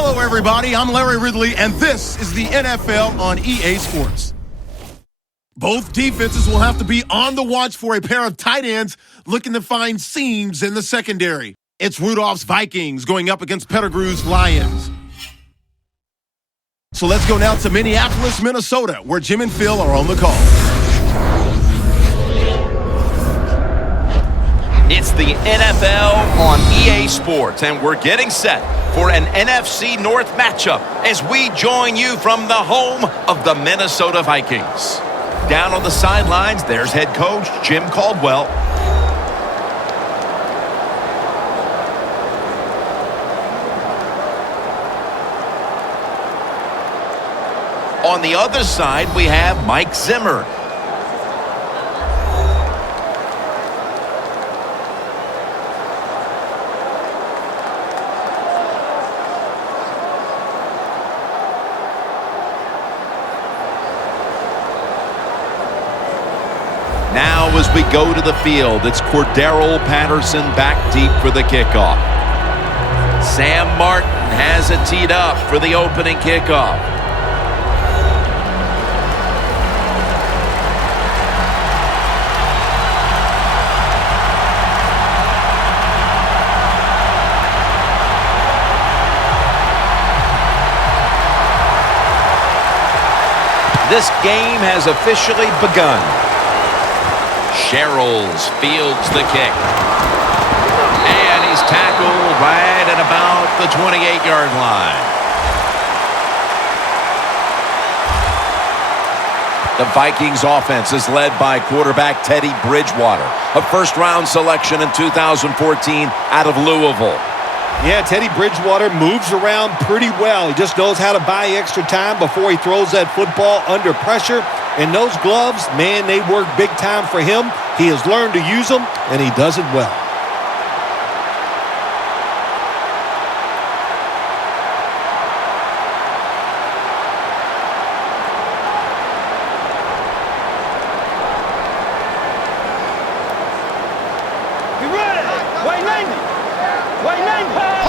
Hello, everybody. I'm Larry Ridley, and this is the NFL on EA Sports. Both defenses will have to be on the watch for a pair of tight ends looking to find seams in the secondary. It's Rudolph's Vikings going up against Pettigrew's Lions. So let's go now to Minneapolis, Minnesota, where Jim and Phil are on the call. It's the NFL on EA Sports, and we're getting set for an NFC North matchup as we join you from the home of the Minnesota Vikings. Down on the sidelines, there's head coach Jim Caldwell. On the other side, we have Mike Zimmer. Now as we go to the field, it's Cordero Patterson back deep for the kickoff. Sam Martin has it teed up for the opening kickoff. This game has officially begun. Sherrills fields the kick. And he's tackled right at about the 28-yard line. The Vikings offense is led by quarterback Teddy Bridgewater, a first-round selection in 2014 out of Louisville. Yeah, Teddy Bridgewater moves around pretty well. He just knows how to buy extra time before he throws that football under pressure. And those gloves, man, they work big time for him. He has learned to use them, and he does it well.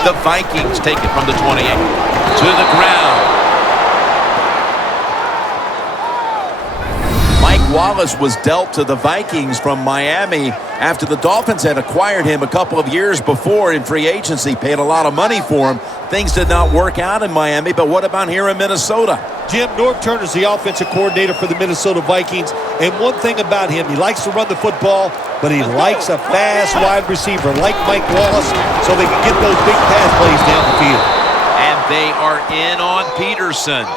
The Vikings take it from the 28 to the ground. Mike Wallace was dealt to the Vikings from Miami after the Dolphins had acquired him a couple of years before in free agency, paid a lot of money for him. Things did not work out in Miami, but what about here in Minnesota? Jim, Norv Turner's the offensive coordinator for the Minnesota Vikings, and one thing about him, he likes to run the football, but he likes a fast wide receiver like Mike Wallace so they can get those big pass plays down the field. And they are in on Peterson.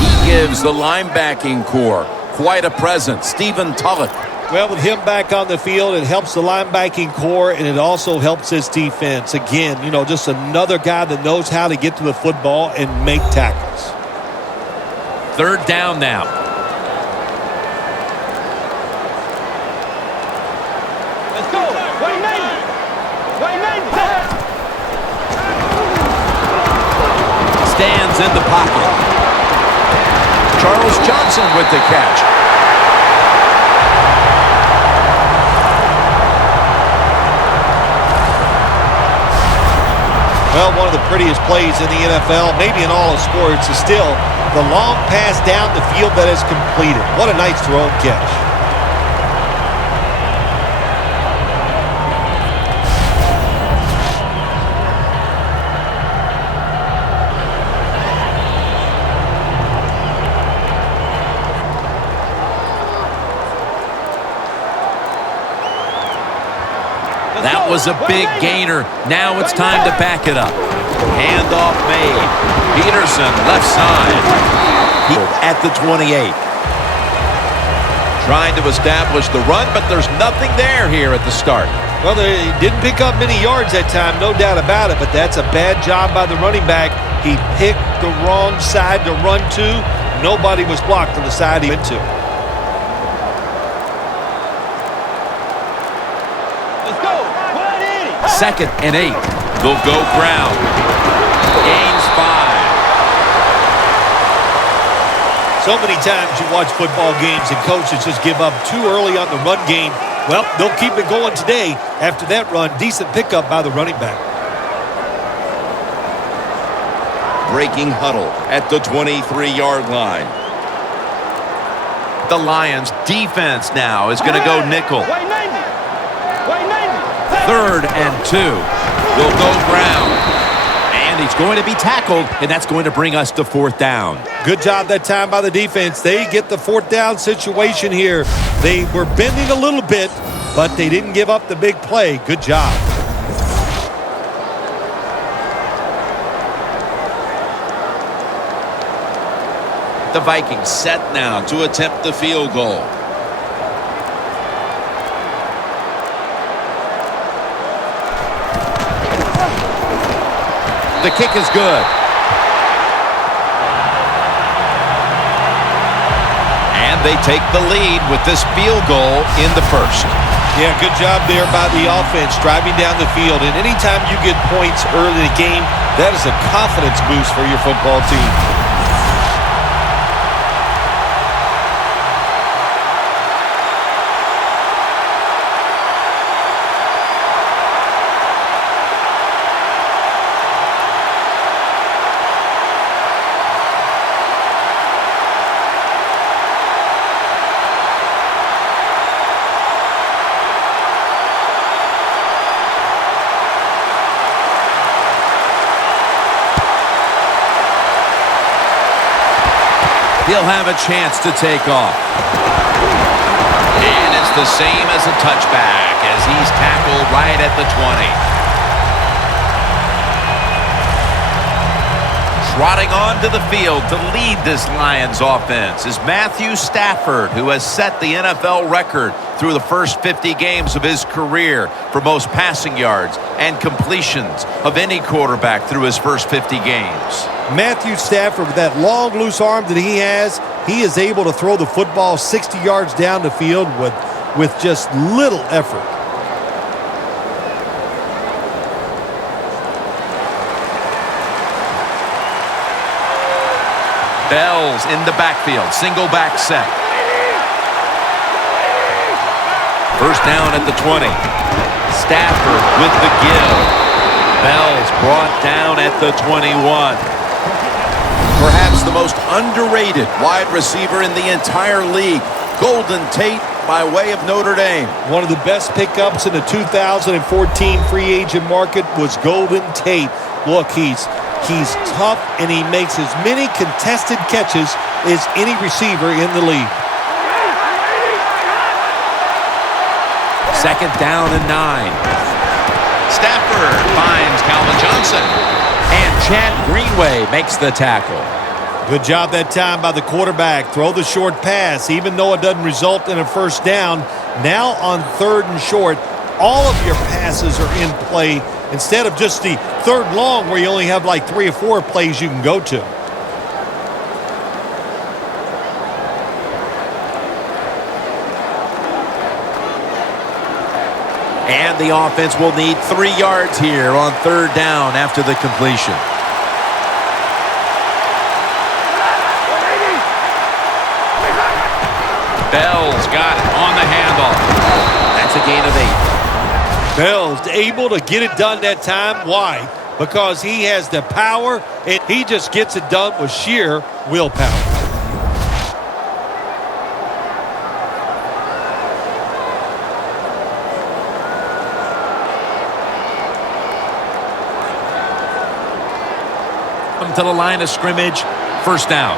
He gives the linebacking core quite a presence. Stephen Tulloch. Well, with him back on the field, it helps the linebacking core, and it also helps his defense. Again, you know, just another guy that knows how to get to the football and make tackles. Third down now. Let's go. Stands in the pocket. Charles Johnson with the catch. Well, one of the prettiest plays in the NFL, maybe in all of sports, is still the long pass down the field that is completed. What a nice throw and catch. That was a big gainer. Now it's time to back it up. Handoff made. Peterson, left side. At the 28. Trying to establish the run, but there's nothing there here at the start. Well, they didn't pick up many yards that time, no doubt about it, but that's a bad job by the running back. He picked the wrong side to run to. Nobody was blocked on the side he went to. Second and 8. They'll go ground. Gains 5. So many times you watch football games and coaches just give up too early on the run game. Well, they'll keep it going today. After that run, decent pickup by the running back. breaking huddle at the 23-yard line. The Lions defense now is going to go nickel. White 90. White 90. 3rd and 2. Will go ground. And he's going to be tackled, and that's going to bring us to 4th down. Good job that time by the defense. They get the 4th down situation here. They were bending a little bit, but they didn't give up the big play. Good job. The Vikings set now to attempt the field goal. The kick is good. And they take the lead with this field goal in the 1st. Yeah, good job there by the offense, driving down the field. And anytime you get points early in the game, that is a confidence boost for your football team. He'll have a chance to take off. And it's the same as a touchback as he's tackled right at the 20. Trotting onto the field to lead this Lions offense is Matthew Stafford, who has set the NFL record through the first 50 games of his career for most passing yards and completions of any quarterback through his first 50 games. Matthew Stafford, with that long, loose arm that he is able to throw the football 60 yards down the field with just little effort. Bell's in the backfield, single back set. 1st down at the 20. Stafford with the give. Bell's brought down at the 21. Perhaps the most underrated wide receiver in the entire league, Golden Tate by way of Notre Dame. One of the best pickups in the 2014 free agent market was Golden Tate. Look, he's tough, and he makes as many contested catches as any receiver in the league. 2nd down and 9. Stafford finds Calvin Johnson. And Chad Greenway makes the tackle. Good job that time by the quarterback. Throw the short pass, even though it doesn't result in a 1st down. Now on 3rd and short, all of your passes are in play instead of just the 3rd long where you only have like 3 or 4 plays you can go to. And the offense will need 3 yards here on 3rd down after the completion. Bell's got it on the handoff. That's a gain of 8. Bell's able to get it done that time. Why? Because he has the power, and he just gets it done with sheer willpower. To the line of scrimmage, 1st down.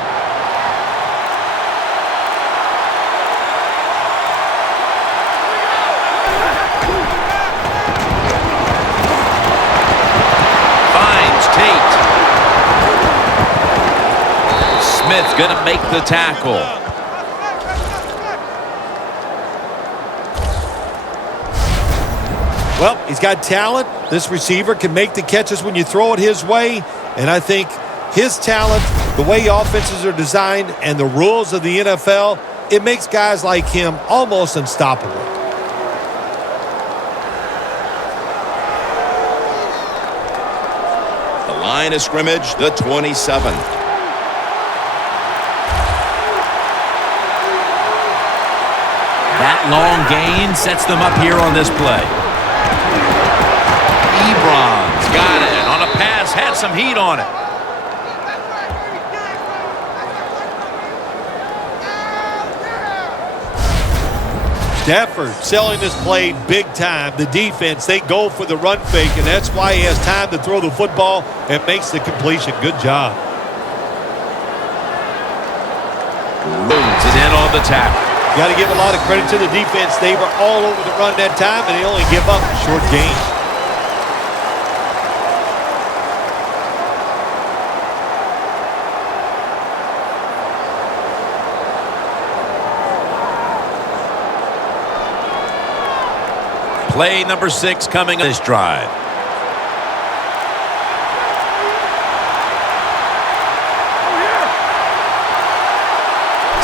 Finds Tate. Smith's going to make the tackle. Well, he's got talent. This receiver can make the catches when you throw it his way. And I think his talent, the way offenses are designed, and the rules of the NFL, it makes guys like him almost unstoppable. The line of scrimmage, the 27. That long gain sets them up here on this play. Ebron's got it on a pass, had some heat on it. Stafford selling this play big time. The defense, they go for the run fake, and that's why he has time to throw the football and makes the completion. Good job. Moves it in on the tackle. Got to give a lot of credit to the defense. They were all over the run that time, and they only give up a short gain. Play number 6 coming this drive.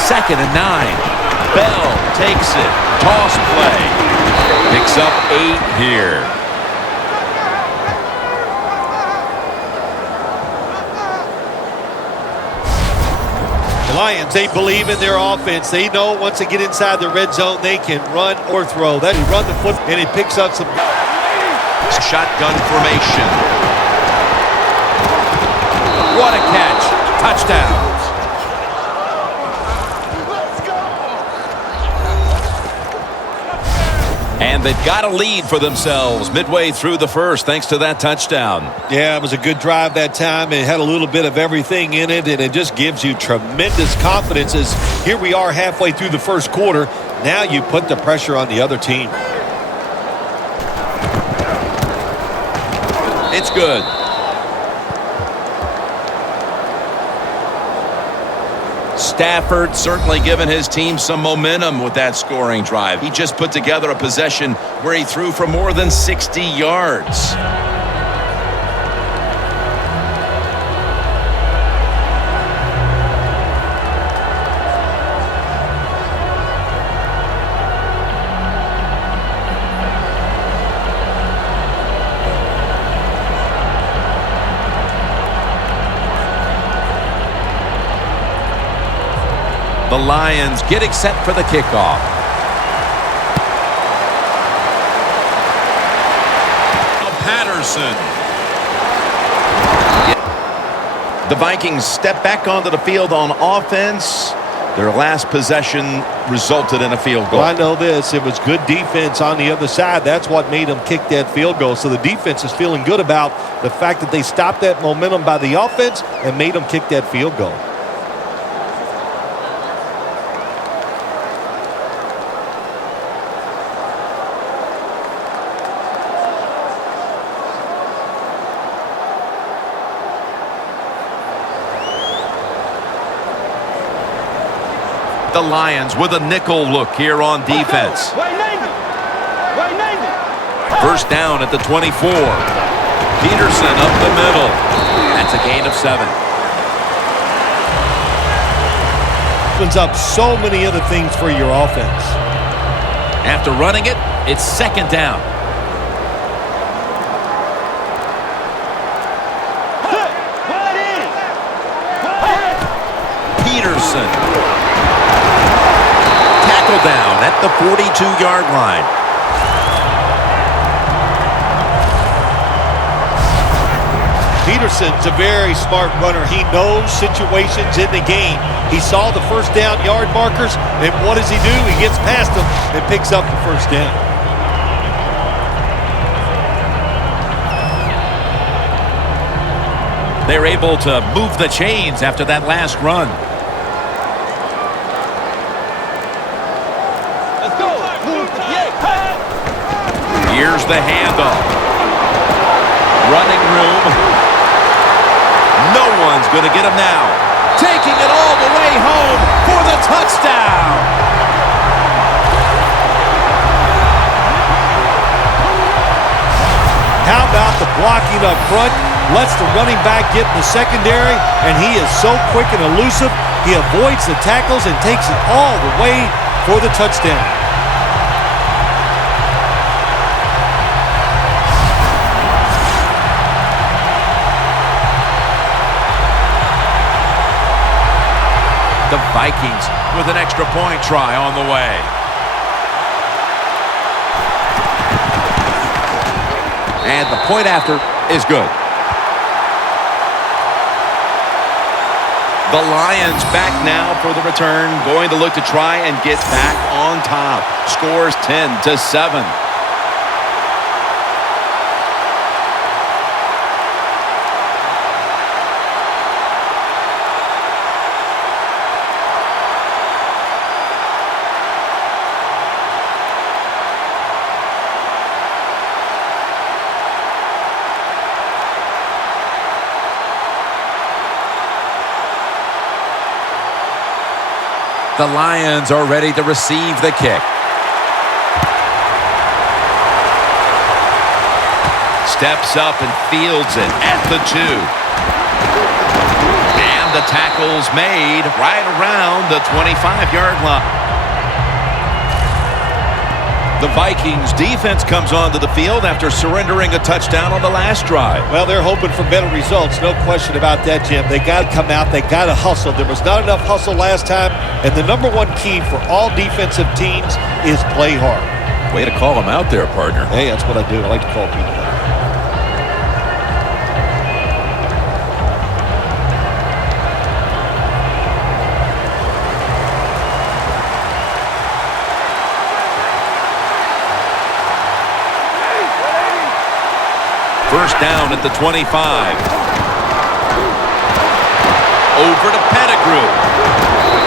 Second and 9. Bell takes it. Toss play. Picks up 8 here. The Lions, they believe in their offense. They know once they get inside the red zone, they can run or throw. They run the foot, and he picks up some. Shotgun formation. What a catch. Touchdown. And they've got a lead for themselves midway through the first thanks to that touchdown. Yeah, it was a good drive that time. It had a little bit of everything in it, and it just gives you tremendous confidence as here we are halfway through the first quarter. Now you put the pressure on the other team. It's good. Stafford certainly given his team some momentum with that scoring drive. He just put together a possession where he threw for more than 60 yards. The Lions getting set for the kickoff. Patterson. The Vikings step back onto the field on offense. Their last possession resulted in a field goal. Well, I know this. It was good defense on the other side. That's what made them kick that field goal. So the defense is feeling good about the fact that they stopped that momentum by the offense and made them kick that field goal. The Lions with a nickel look here on defense. First down at the 24. Peterson up the middle. That's a gain of 7. Opens up so many other things for your offense. After running it, it's second down. Peterson. Tackle down at the 42-yard line. Peterson's a very smart runner. He knows situations in the game. He saw the first down yard markers, and what does he do? He gets past them and picks up the first down. They're able to move the chains after that last run. Here's the handoff. Running room. No one's going to get him now. Taking it all the way home for the touchdown. How about the blocking up front? Lets the running back get in the secondary, and he is so quick and elusive. He avoids the tackles and takes it all the way for the touchdown. The Vikings with an extra point try on the way. And the point after is good. The Lions back now for the return, going to look to try and get back on top. Scores 10-7. The Lions are ready to receive the kick. Steps up and fields it at the 2. And the tackle's made right around the 25-yard line. The Vikings defense comes onto the field after surrendering a touchdown on the last drive. Well, they're hoping for better results. No question about that, Jim. They got to come out. They got to hustle. There was not enough hustle last time. And the number one key for all defensive teams is play hard. Way to call him out there, partner. Hey, that's what I do. I like to call people out. First down at the 25. Over to Pettigrew.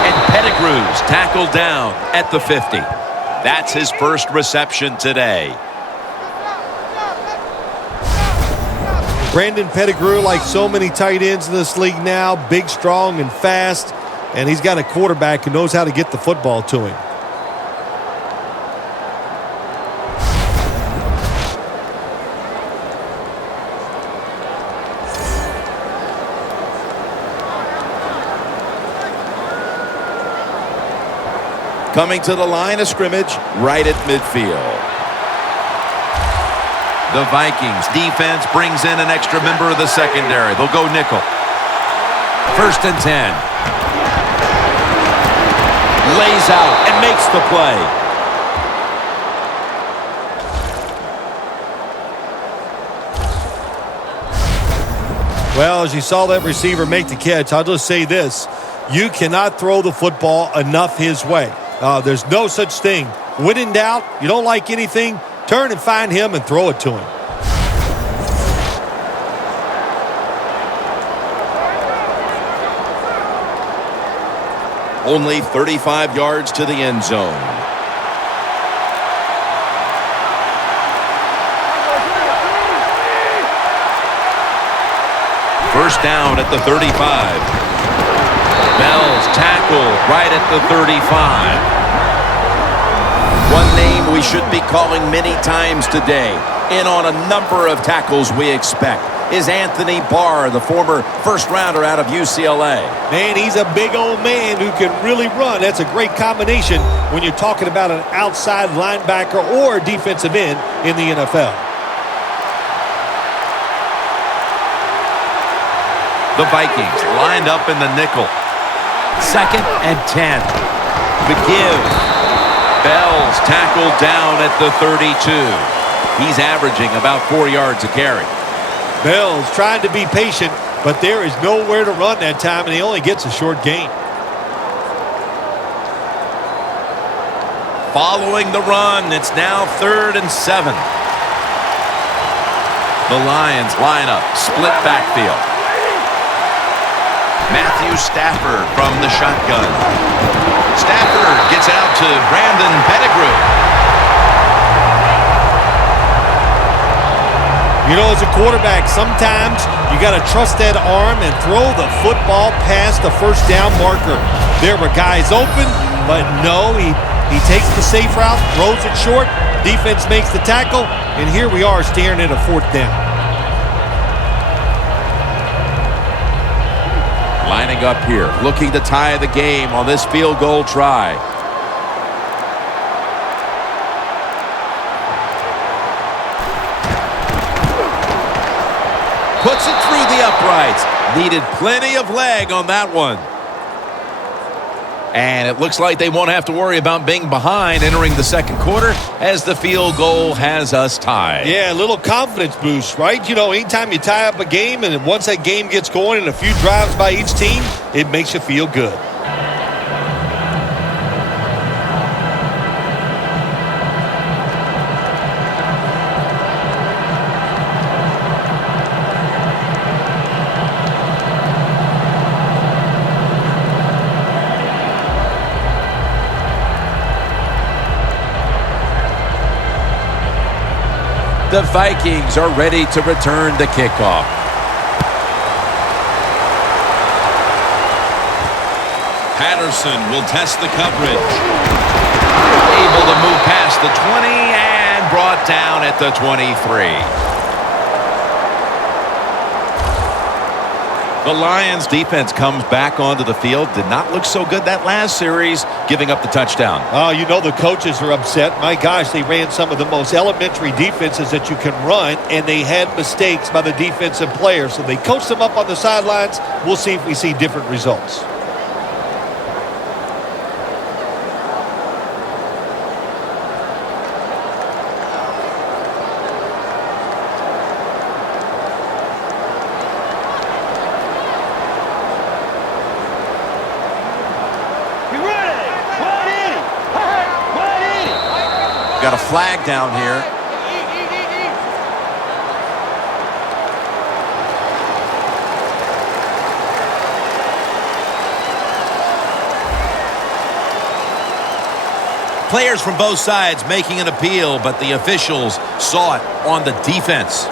And Pettigrew's tackled down at the 50. That's his first reception today. Brandon Pettigrew, like so many tight ends in this league now, big, strong, and fast. And he's got a quarterback who knows how to get the football to him. Coming to the line of scrimmage, right at midfield. The Vikings defense brings in an extra member of the secondary. They'll go nickel. First and 10. Lays out and makes the play. Well, as you saw that receiver make the catch, I'll just say this. You cannot throw the football enough his way. There's no such thing. When in doubt, you don't like anything, turn and find him and throw it to him. Only 35 yards to the end zone. First down at the 35. Bell's tackle right at the 35. One name we should be calling many times today, in on a number of tackles we expect, is Anthony Barr, the former first-rounder out of UCLA. Man, he's a big old man who can really run. That's a great combination when you're talking about an outside linebacker or defensive end in the NFL. The Vikings lined up in the nickel. Second and 10. The give. Bell's tackled down at the 32. He's averaging about 4 yards a carry. Bell's trying to be patient, but there is nowhere to run that time, and he only gets a short gain. Following the run, it's now 3rd and 7. The Lions line up, split backfield. Matthew Stafford from the shotgun. Stafford gets out to Brandon Pettigrew. You know, as a quarterback, sometimes you got to trust that arm and throw the football past the first down marker. There were guys open, but no, he takes the safe route, throws it short, defense makes the tackle, and here we are staring at a 4th down. Lining up here, looking to tie the game on this field goal try. Puts it through the uprights. Needed plenty of leg on that one. And it looks like they won't have to worry about being behind entering the second quarter as the field goal has us tied. Yeah, a little confidence boost, right? You know, anytime you tie up a game and once that game gets going and a few drives by each team, it makes you feel good. The Vikings are ready to return the kickoff. Patterson will test the coverage. Able to move past the 20 and brought down at the 23. The Lions defense comes back onto the field. Did not look so good that last series, giving up the touchdown. Oh, you know the coaches are upset. My gosh, they ran some of the most elementary defenses that you can run, and they had mistakes by the defensive players. So they coached them up on the sidelines. We'll see if we see different results. Got a flag down here. Players from both sides making an appeal, but the officials saw it on the defense.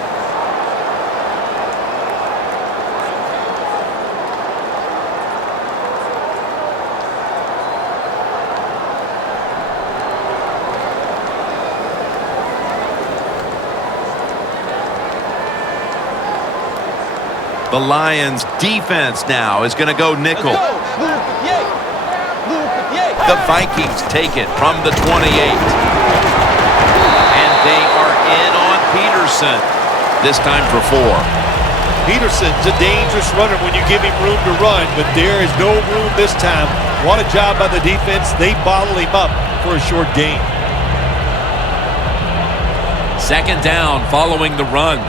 The Lions defense now is going to go nickel. The Vikings take it from the 28. And they are in on Peterson. This time for 4. Peterson's a dangerous runner when you give him room to run, but there is no room this time. What a job by the defense. They bottle him up for a short gain. Second down following the run.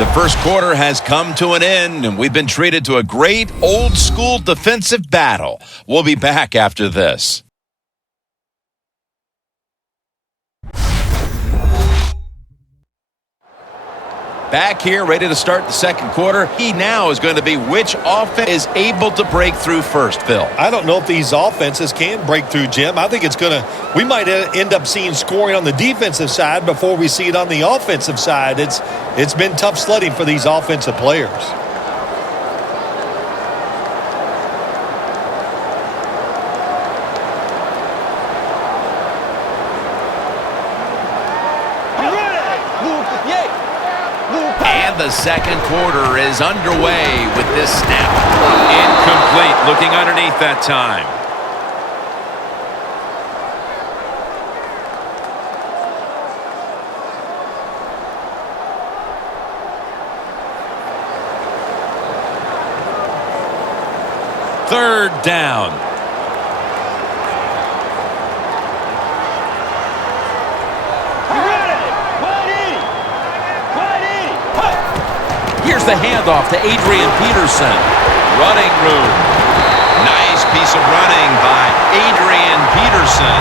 The first quarter has come to an end, and we've been treated to a great old-school defensive battle. We'll be back after this. Back here, ready to start the second quarter. He now is going to be which offense is able to break through first, Phil. I don't know if these offenses can break through, Jim. I think we might end up seeing scoring on the defensive side before we see it on the offensive side. It's been tough sledding for these offensive players. The second quarter is underway with this snap. Incomplete, looking underneath that time. Third down. Here's the handoff to Adrian Peterson. Running room. Nice piece of running by Adrian Peterson.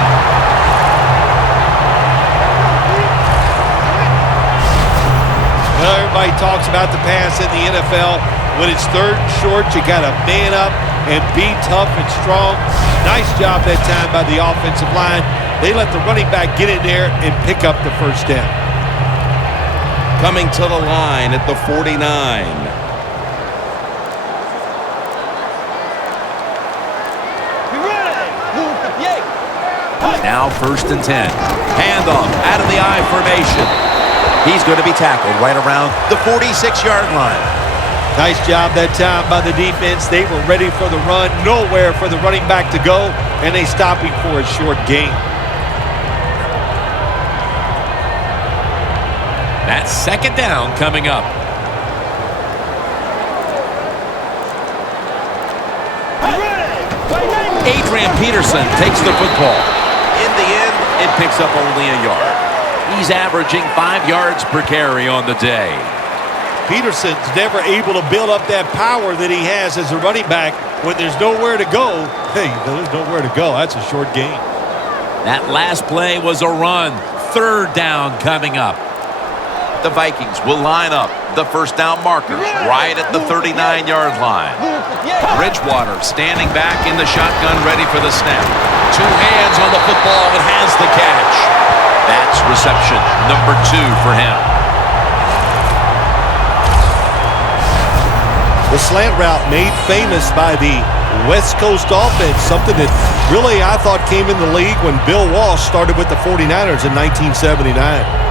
Well, everybody talks about the pass in the NFL. When it's third and short, you got to man up and be tough and strong. Nice job that time by the offensive line. They let the running back get in there and pick up the first down. Coming to the line at the 49. Now first and 10. Handoff out of the I formation. He's going to be tackled right around the 46-yard line. Nice job that time by the defense. They were ready for the run. Nowhere for the running back to go, and they stop him for a short gain. That Second down coming up. Adrian Peterson takes the football. In the end, it picks up only a yard. He's averaging 5 yards per carry on the day. Peterson's never able to build up that power that he has as a running back when there's nowhere to go. Hey, there's nowhere to go. That's a short game. That last play was a run. Third down coming up. The Vikings will line up the first down markers right at the 39-yard line. Bridgewater standing back in the shotgun, ready for the snap. 2 hands on the football and has the catch. That's reception number 2 for him. The slant route made famous by the West Coast offense, something that really I thought came in the league when Bill Walsh started with the 49ers in 1979.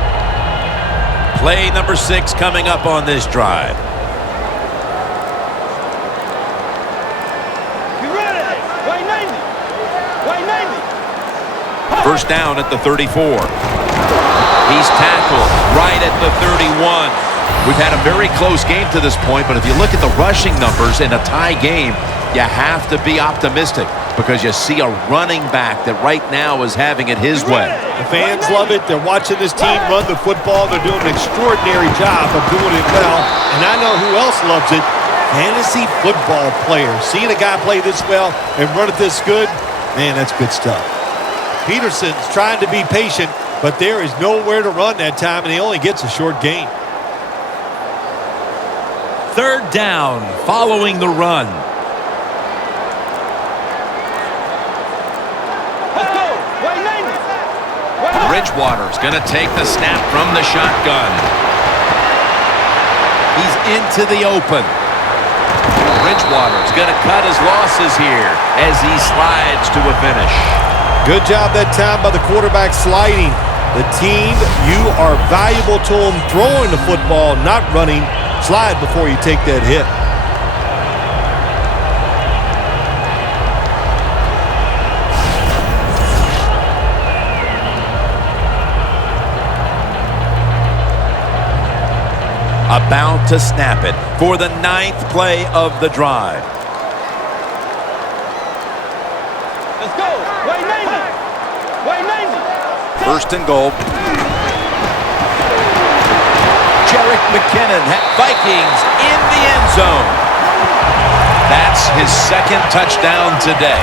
Play number 6 coming up on this drive. First down at the 34. He's tackled right at the 31. We've had a very close game to this point, but if you look at the rushing numbers in a tie game, you have to be optimistic because you see a running back that right now is having it his way. The fans love it. They're watching this team run the football. They're doing an extraordinary job of doing it well. And I know who else loves it. Fantasy football players. Seeing a guy play this well and run it this good, man, that's good stuff. Peterson's trying to be patient, but there is nowhere to run that time, and he only gets a short gain. Third down following the run. Bridgewater's going to take the snap from the shotgun. He's into the open. Bridgewater's going to cut his losses here as he slides to a finish. Good job that time by the quarterback sliding. The team, you are valuable to them throwing the football, not running. Slide before you take that hit. About to snap it for the 9th play of the drive. Let's go. White Navy. White Navy. First and goal. Jerick McKinnon, Vikings in the end zone. That's his 2nd touchdown today.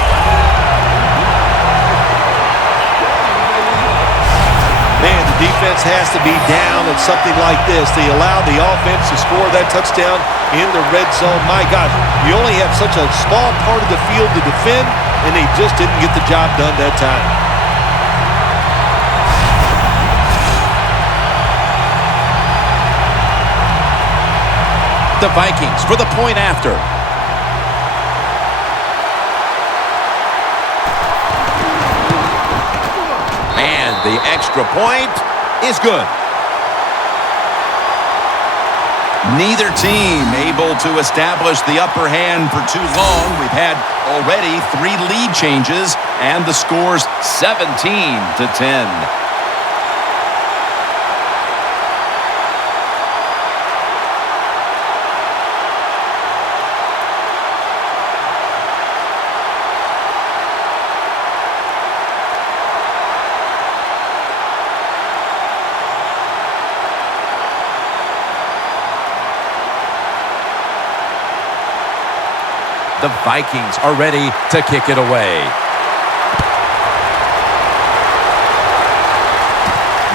Man, the defense has to be down at something like this. They allow the offense to score that touchdown in the red zone. My God, you only have such a small part of the field to defend, and they just didn't get the job done that time. The Vikings for the point after. And the extra point is good. Neither team able to establish the upper hand for too long. We've had already 3 lead changes, and the score's 17-10. The Vikings are ready to kick it away.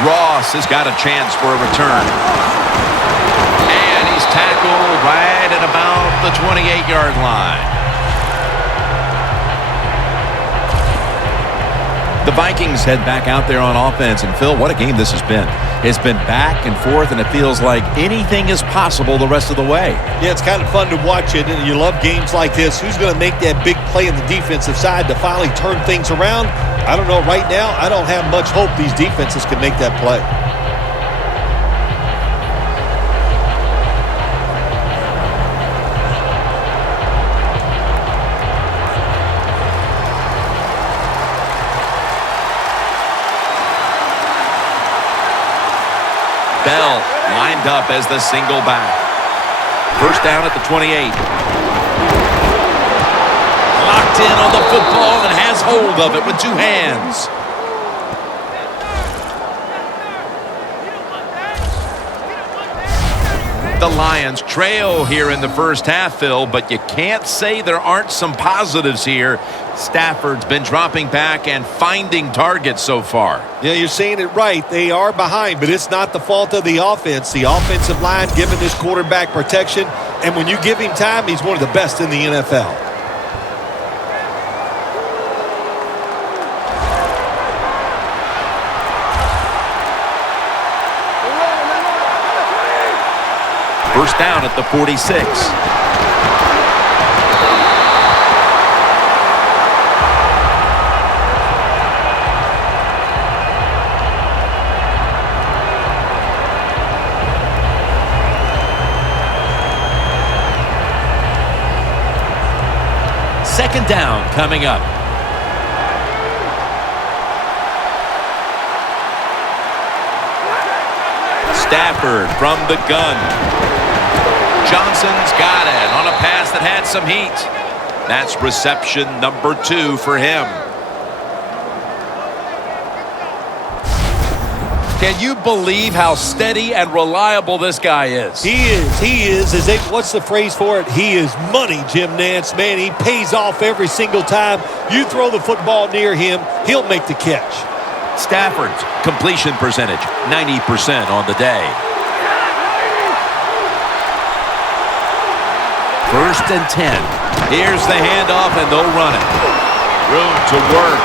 Ross has got a chance for a return. And he's tackled right at about the 28-yard line. The Vikings head back out there on offense. And, Phil, what a game this has been. It's been back and forth, and it feels like anything is possible the rest of the way. Yeah, it's kind of fun to watch it, and you love games like this. Who's going to make that big play in the defensive side to finally turn things around? I don't know. Right now, I don't have much hope these defenses can make that play. Bell lined up as the single back. First down at the 28. Locked in on the football and has hold of it with two hands. The Lions trail here in the first half, Phil, but you can't say there aren't some positives here. Stafford's been dropping back and finding targets so far. Yeah, you're saying it right. They are behind, but it's not the fault of the offense. The offensive line giving this quarterback protection, and when you give him time, he's one of the best in the NFL. First down at the 46. Second down coming up. Stafford from the gun. Johnson's got it on a pass that had some heat. That's reception number 2 for him. Can you believe how steady and reliable this guy is? He is. What's the phrase for it? He is money, Jim Nantz. Man, he pays off every single time. You throw the football near him, he'll make the catch. Stafford's completion percentage, 90% on the day. First and 10. Here's the handoff, and they'll run it. Room to work.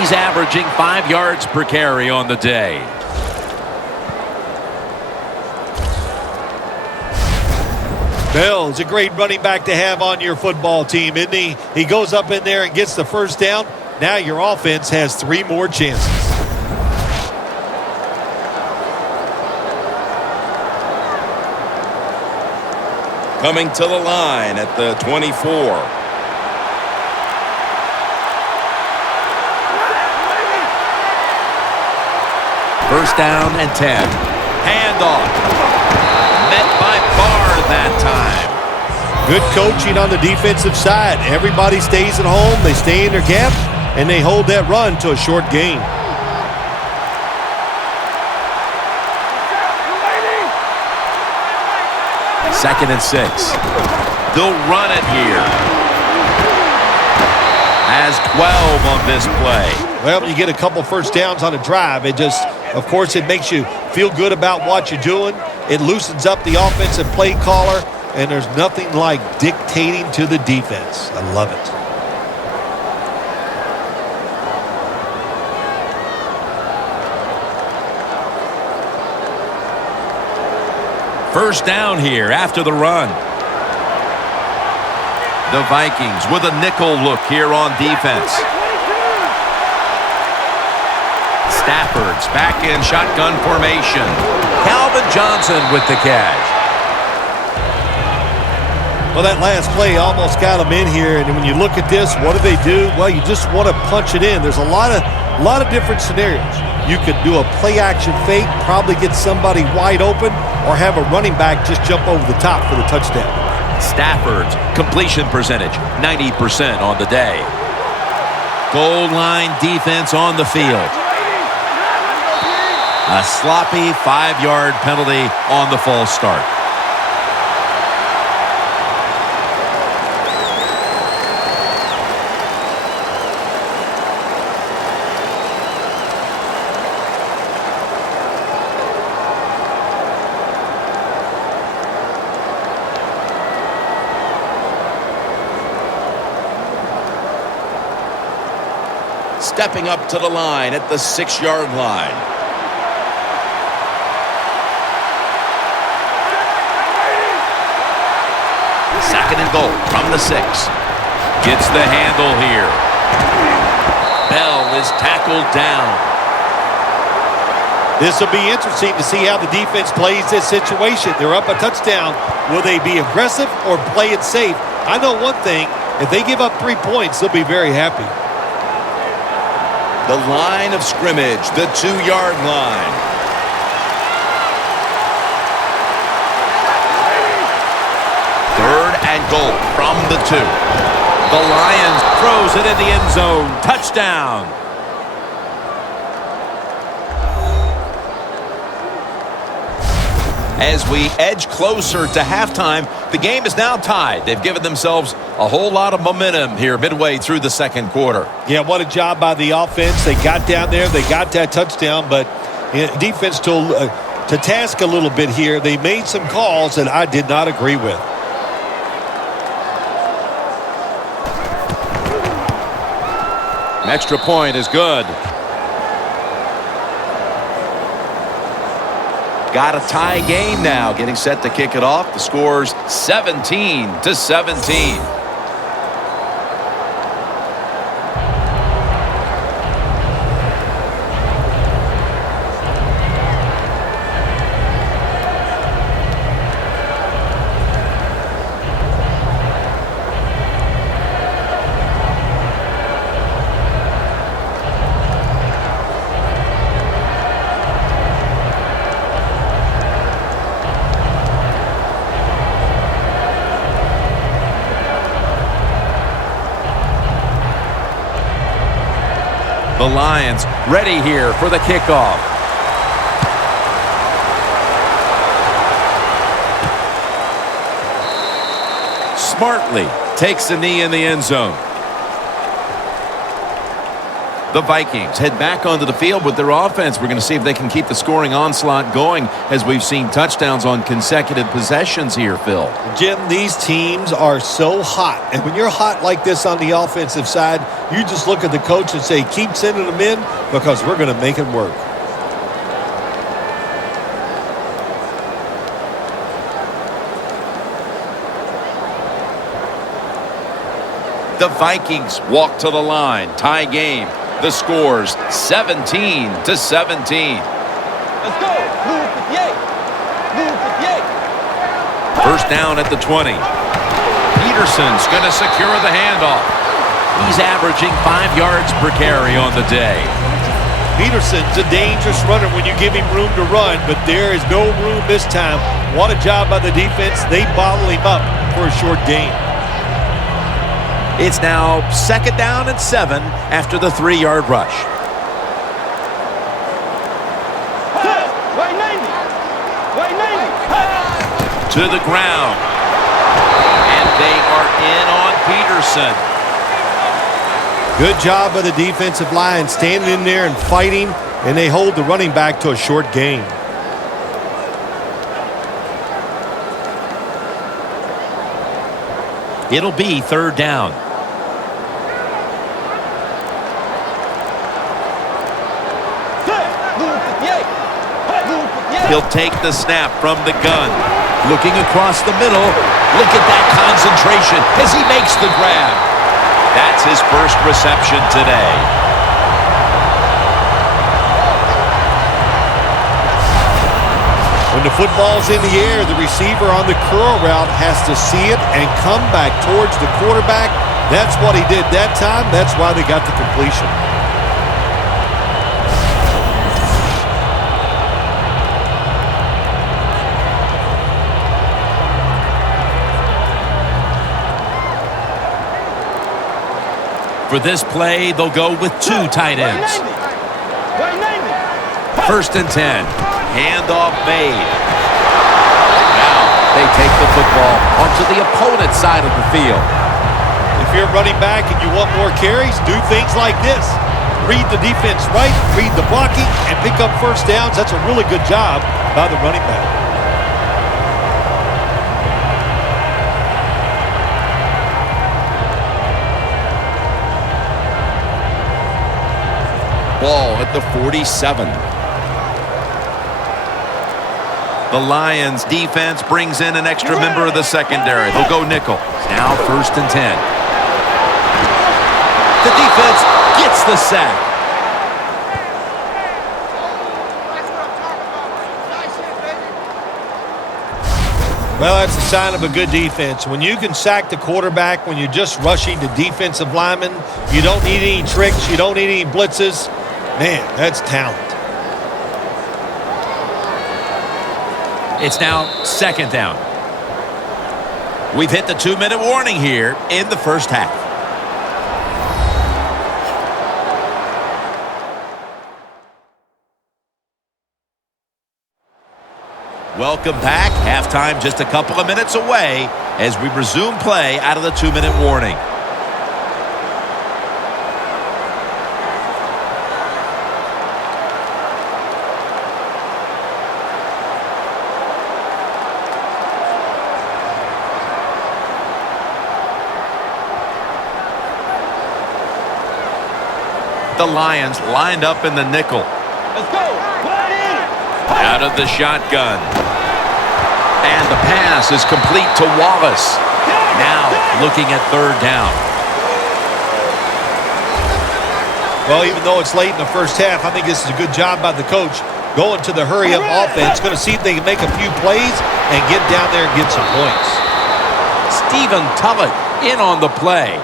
He's averaging 5 yards per carry on the day. Bell's a great running back to have on your football team, isn't he? He goes up in there and gets the first down. Now your offense has 3 more chances. Coming to the line at the 24. First down and 10. Handoff. Met by Barr that time. Good coaching on the defensive side. Everybody stays at home. They stay in their gap, and they hold that run to a short gain. Second and 6. They'll run it here. Has 12 on this play. Well, you get a couple first downs on a drive. It just, of course, it makes you feel good about what you're doing. It loosens up the offensive play caller, and there's nothing like dictating to the defense. I love it. First down here after the run. The Vikings with a nickel look here on defense. Stafford's back in shotgun formation. Calvin Johnson with the catch. Well, that last play almost got them in here, and when you look at this, what do? Well, you just want to punch it in. There's a lot of different scenarios. You could do a play-action fake, probably get somebody wide open, or have a running back just jump over the top for the touchdown. Stafford's completion percentage, 90% on the day. Goal line defense on the field. A sloppy 5-yard penalty on the false start. Stepping up to the line at the 6-yard line. Second and goal from the 6. Gets the handle here. Bell is tackled down. This will be interesting to see how the defense plays this situation. They're up a touchdown. Will they be aggressive or play it safe? I know one thing. If they give up 3 points, they'll be very happy. The line of scrimmage, the 2-yard line. Third and goal from the 2. The Lions throws it in the end zone. Touchdown. As we edge closer to halftime, the game is now tied. They've given themselves a whole lot of momentum here midway through the second quarter. Yeah, what a job by the offense. They got down there. They got that touchdown, but defense to task a little bit here. They made some calls that I did not agree with. An extra point is good. Got a tie game now, getting set to kick it off. The score's 17-17. The Lions ready here for the kickoff. Smartly takes a knee in the end zone. The Vikings head back onto the field with their offense. We're going to see if they can keep the scoring onslaught going as we've seen touchdowns on consecutive possessions here, Phil. Jim, these teams are so hot. And when you're hot like this on the offensive side, you just look at the coach and say, keep sending them in because we're going to make it work. The Vikings walk to the line. Tie game. The score's 17-17. Let's go. Move 58. Move 58. First down at the 20. Peterson's going to secure the handoff. He's averaging 5 yards per carry on the day. Peterson's a dangerous runner when you give him room to run, but there is no room this time. What a job by the defense. They bottle him up for a short gain. It's now second down and 7 after the 3-yard rush. To the ground. And they are in on Peterson. Good job by the defensive line standing in there and fighting, and they hold the running back to a short gain. It'll be third down. He'll take the snap from the gun. Looking across the middle. Look at that concentration as he makes the grab. That's his first reception today. When the football's in the air, the receiver on the curl route has to see it and come back towards the quarterback. That's what he did that time. That's why they got the completion. For this play, they'll go with 2 tight ends. First and 10. Handoff made. Now they take the football onto the opponent's side of the field. If you're running back and you want more carries, do things like this. Read the defense right, read the blocking, and pick up first downs. That's a really good job by the running back. Ball at the 47. The Lions defense brings in an extra member of the secondary. They'll go nickel. Now first and 10. The defense gets the sack. Well, that's a sign of a good defense. When you can sack the quarterback, when you're just rushing the defensive linemen, you don't need any tricks, you don't need any blitzes. Man, that's talent. It's now second down. We've hit the 2-minute warning here in the first half. Welcome back. Halftime just a couple of minutes away as we resume play out of the 2-minute warning. The Lions lined up in the nickel. Let's go. Out of the shotgun. And the pass is complete to Wallace. Now looking at third down. Well, even though it's late in the first half, I think this is a good job by the coach. Going to the hurry-up offense. Going to see if they can make a few plays and get down there and get some points. Stephen Tullett in on the play.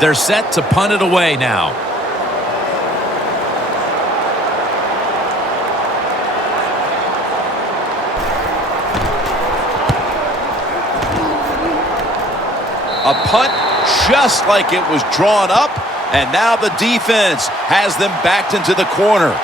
They're set to punt it away now. A punt just like it was drawn up, and now the defense has them backed into the corner.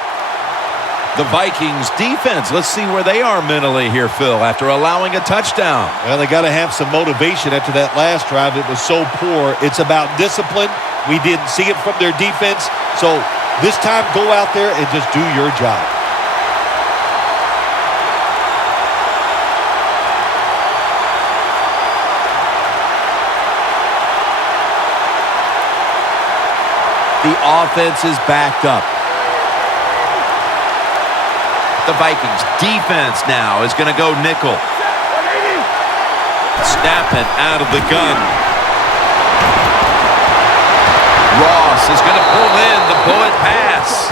The Vikings defense, let's see where they are mentally here, Phil, after allowing a touchdown. Well, they got to have some motivation after that last drive. It was so poor. It's about discipline. We didn't see it from their defense. So this time, go out there and just do your job. The offense is backed up. The Vikings defense now is going to go nickel. Snap it out of the gun. Ross is going to pull in the bullet pass.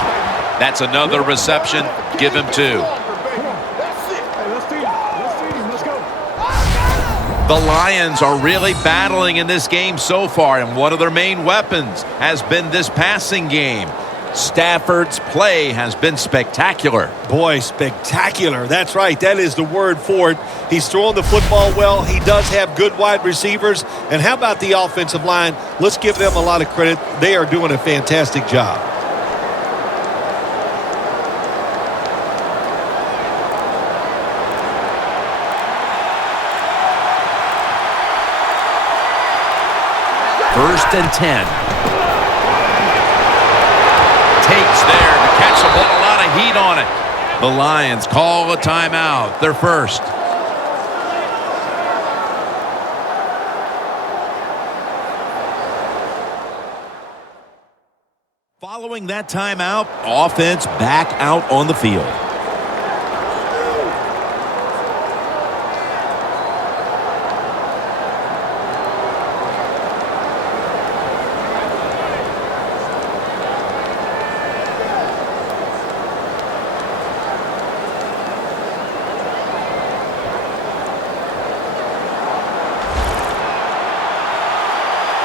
That's another reception. Give him 2. The Lions are really battling in this game so far, and one of their main weapons has been this passing game. Stafford's play has been spectacular. Boy, spectacular. That's right. That is the word for it. He's throwing the football well. He does have good wide receivers. And how about the offensive line? Let's give them a lot of credit. They are doing a fantastic job. First and 10. Takes there to catch the ball, a lot of heat on it. The Lions call a timeout. They're first. Following that timeout, offense back out on the field.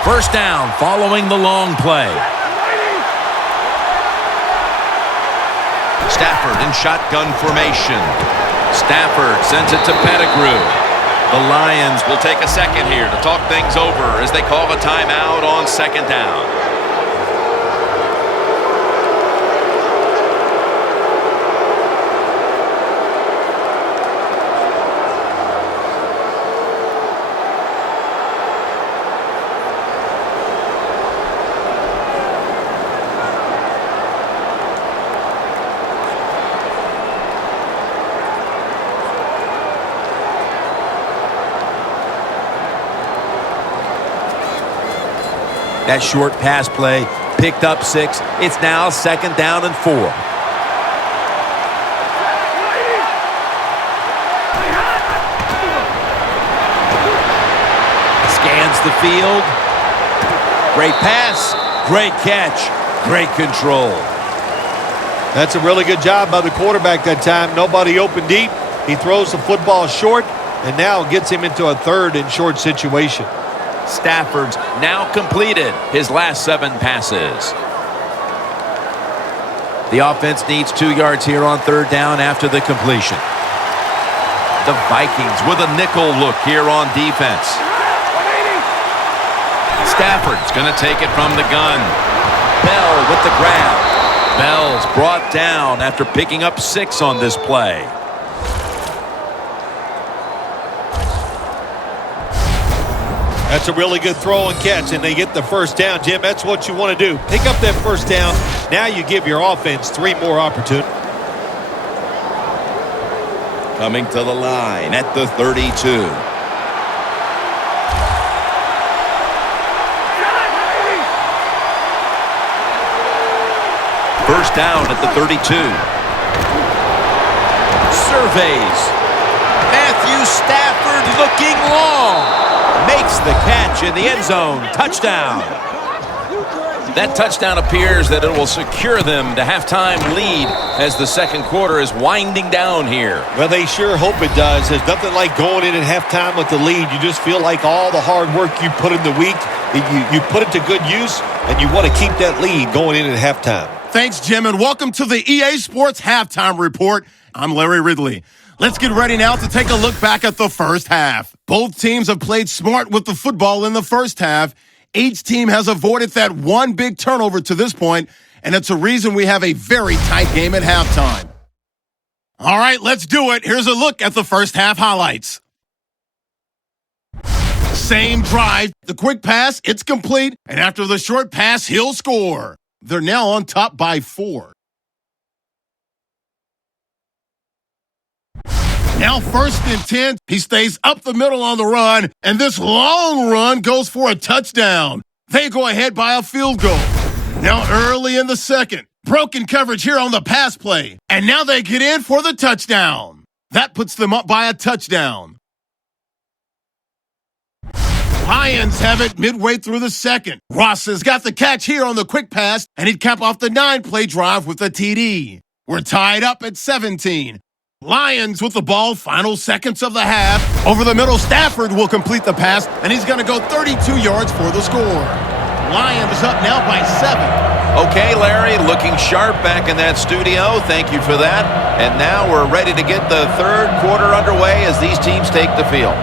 First down following the long play. Stafford in shotgun formation. Stafford sends it to Pettigrew. The Lions will take a second here to talk things over as they call a timeout on second down. That short pass play picked up 6. It's now 2nd down and 4. Scans the field. Great pass. Great catch. Great control. That's a really good job by the quarterback that time. Nobody open deep. He throws the football short and now gets him into a 3rd and short situation. Stafford's now completed his last 7 passes. The offense needs 2 yards here on 3rd down after the completion. The Vikings with a nickel look here on defense. Stafford's going to take it from the gun. Bell with the grab. Bell's brought down after picking up 6 on this play. That's a really good throw and catch, and they get the 1st down, Jim. That's what you want to do. Pick up that 1st down. Now you give your offense 3 more opportunities. Coming to the line at the 32. First down at the 32. Surveys. Matthew Stafford looking long. Makes the catch in the end zone. Touchdown. That touchdown appears that it will secure them to halftime lead as the 2nd quarter is winding down here. Well, they sure hope it does. There's nothing like going in at halftime with the lead. You just feel like all the hard work you put in the week, you put it to good use, and you want to keep that lead going in at halftime. Thanks, Jim, and welcome to the EA Sports Halftime Report. I'm Larry Ridley. Let's get ready now to take a look back at the first half. Both teams have played smart with the football in the first half. Each team has avoided that one big turnover to this point, and it's a reason we have a very tight game at halftime. All right, let's do it. Here's a look at the first half highlights. Same drive, the quick pass, it's complete, and after the short pass, he'll score. They're now on top by 4. Now 1st and 10, he stays up the middle on the run, and this long run goes for a touchdown. They go ahead by a field goal. Now early in the 2nd, broken coverage here on the pass play, and now they get in for the touchdown. That puts them up by a touchdown. Lions have it midway through the 2nd. Ross has got the catch here on the quick pass, and he'd cap off the 9-play drive with a TD. We're tied up at 17. Lions with the ball, final seconds of the half. Over the middle, Stafford will complete the pass, and he's going to go 32 yards for the score. Lions up now by 7. Okay, Larry, looking sharp back in that studio. Thank you for that. And now we're ready to get the 3rd quarter underway as these teams take the field.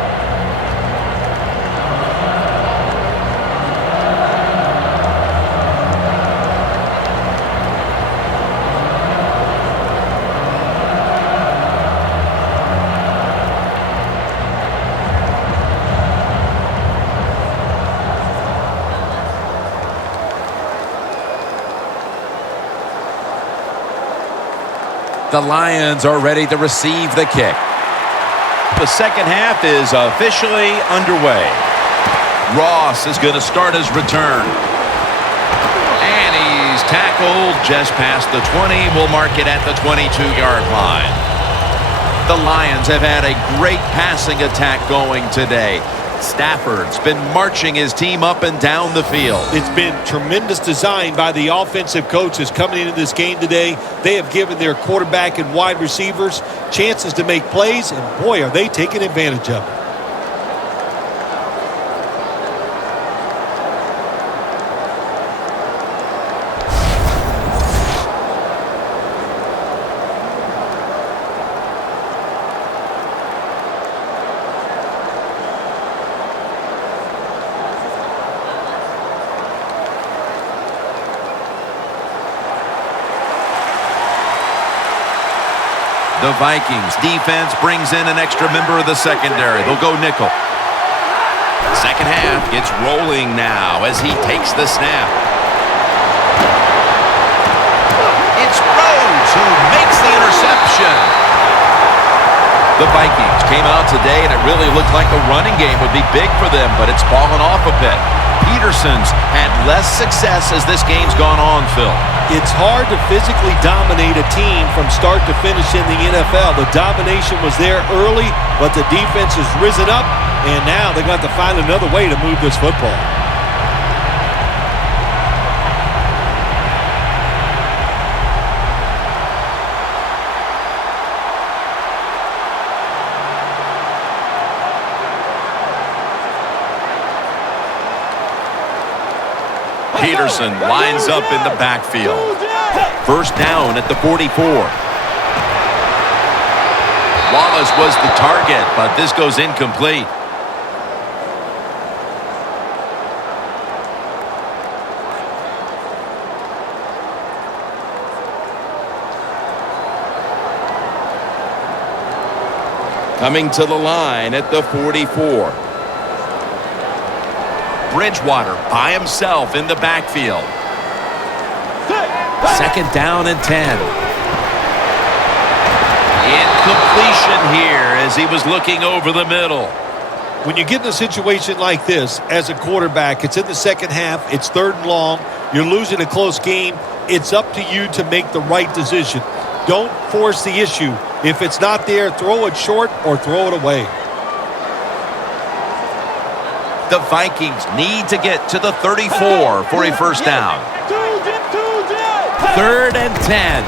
The Lions are ready to receive the kick. The second half is officially underway. Ross is going to start his return. And he's tackled just past the 20. We'll mark it at the 22-yard line. The Lions have had a great passing attack going today. Stafford's been marching his team up and down the field. It's been tremendous design by the offensive coaches coming into this game today. They have given their quarterback and wide receivers chances to make plays, and boy, are they taking advantage of it. The Vikings defense brings in an extra member of the secondary. They'll go nickel. Second half gets rolling now as he takes the snap. It's Rhodes who makes the interception. The Vikings came out today and it really looked like the running game would be big for them, but it's fallen off a bit. Peterson's had less success as this game's gone on, Phil. It's hard to physically dominate a team from start to finish in the NFL. The domination was there early, but the defense has risen up, and now they're going to have to find another way to move this football. Peterson lines up in the backfield. First down at the 44. Wallace was the target, but this goes incomplete. Coming to the line at the 44. Bridgewater by himself in the backfield. Second down and 10. Incompletion here as he was looking over the middle. When you get in a situation like this as a quarterback, it's in the second half, it's third and long, you're losing a close game, it's up to you to make the right decision. Don't force the issue. If it's not there, throw it short or throw it away. The Vikings need to get to the 34 for a first down. Third and 10.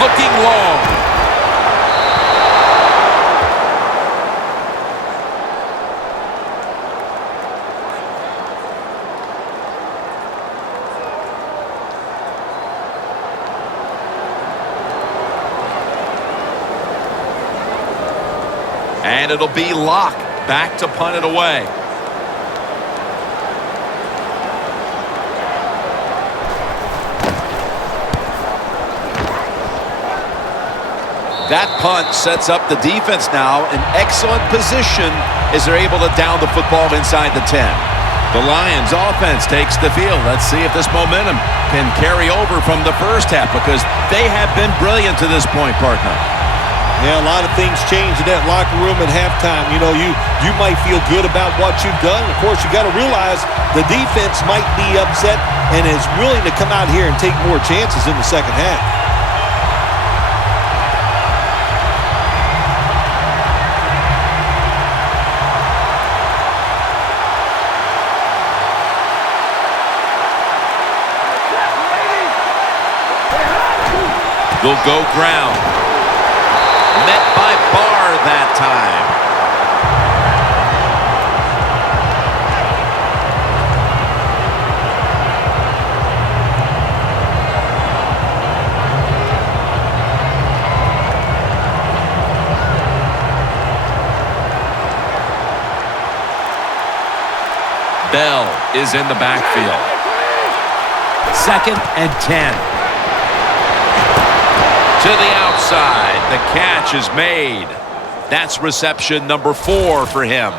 Looking long. And it'll be Locke back to punt it away. That punt sets up the defense now in excellent position as they're able to down the football inside the 10. The Lions offense takes the field. Let's see if this momentum can carry over from the first half, because they have been brilliant to this point, partner. Yeah, a lot of things change in that locker room at halftime. You know, you might feel good about what you've done. Of course, you got to realize the defense might be upset and is willing to come out here and take more chances in the second half. They'll go ground. Met by Barr that time. Bell is in the backfield. Second and 10. To the outside, the catch is made. That's reception number 4 for him.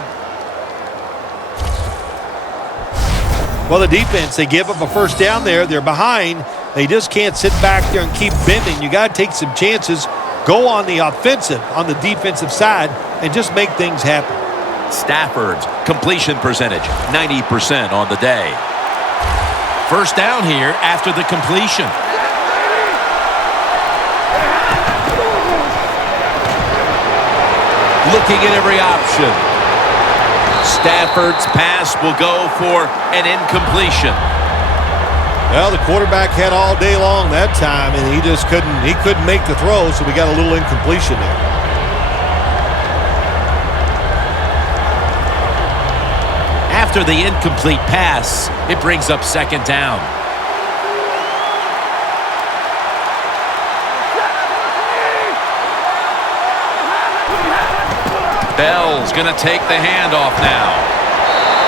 Well, the defense, they give up a first down there. They're behind. They just can't sit back there and keep bending. You got to take some chances. Go on the offensive, on the defensive side, and just make things happen. Stafford's completion percentage, 90% on the day. First down here after the completion. Looking at every option. Stafford's pass will go for an incompletion. Well, the quarterback had all day long that time, and he couldn't make the throw, so we got a little incompletion there. After the incomplete pass, it brings up second down. Bell's going to take the handoff now.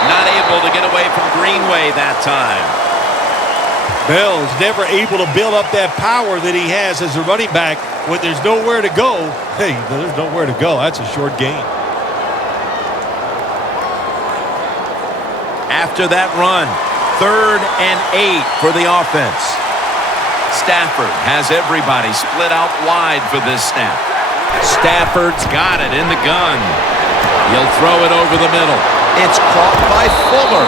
Not able to get away from Greenway that time. Bell's never able to build up that power that he has as a running back when there's nowhere to go. Hey, there's nowhere to go. That's a short game. After that run, 3rd and 8 for the offense. Stafford has everybody split out wide for this snap. Stafford's got it in the gun. He'll throw it over the middle. It's caught by Fuller.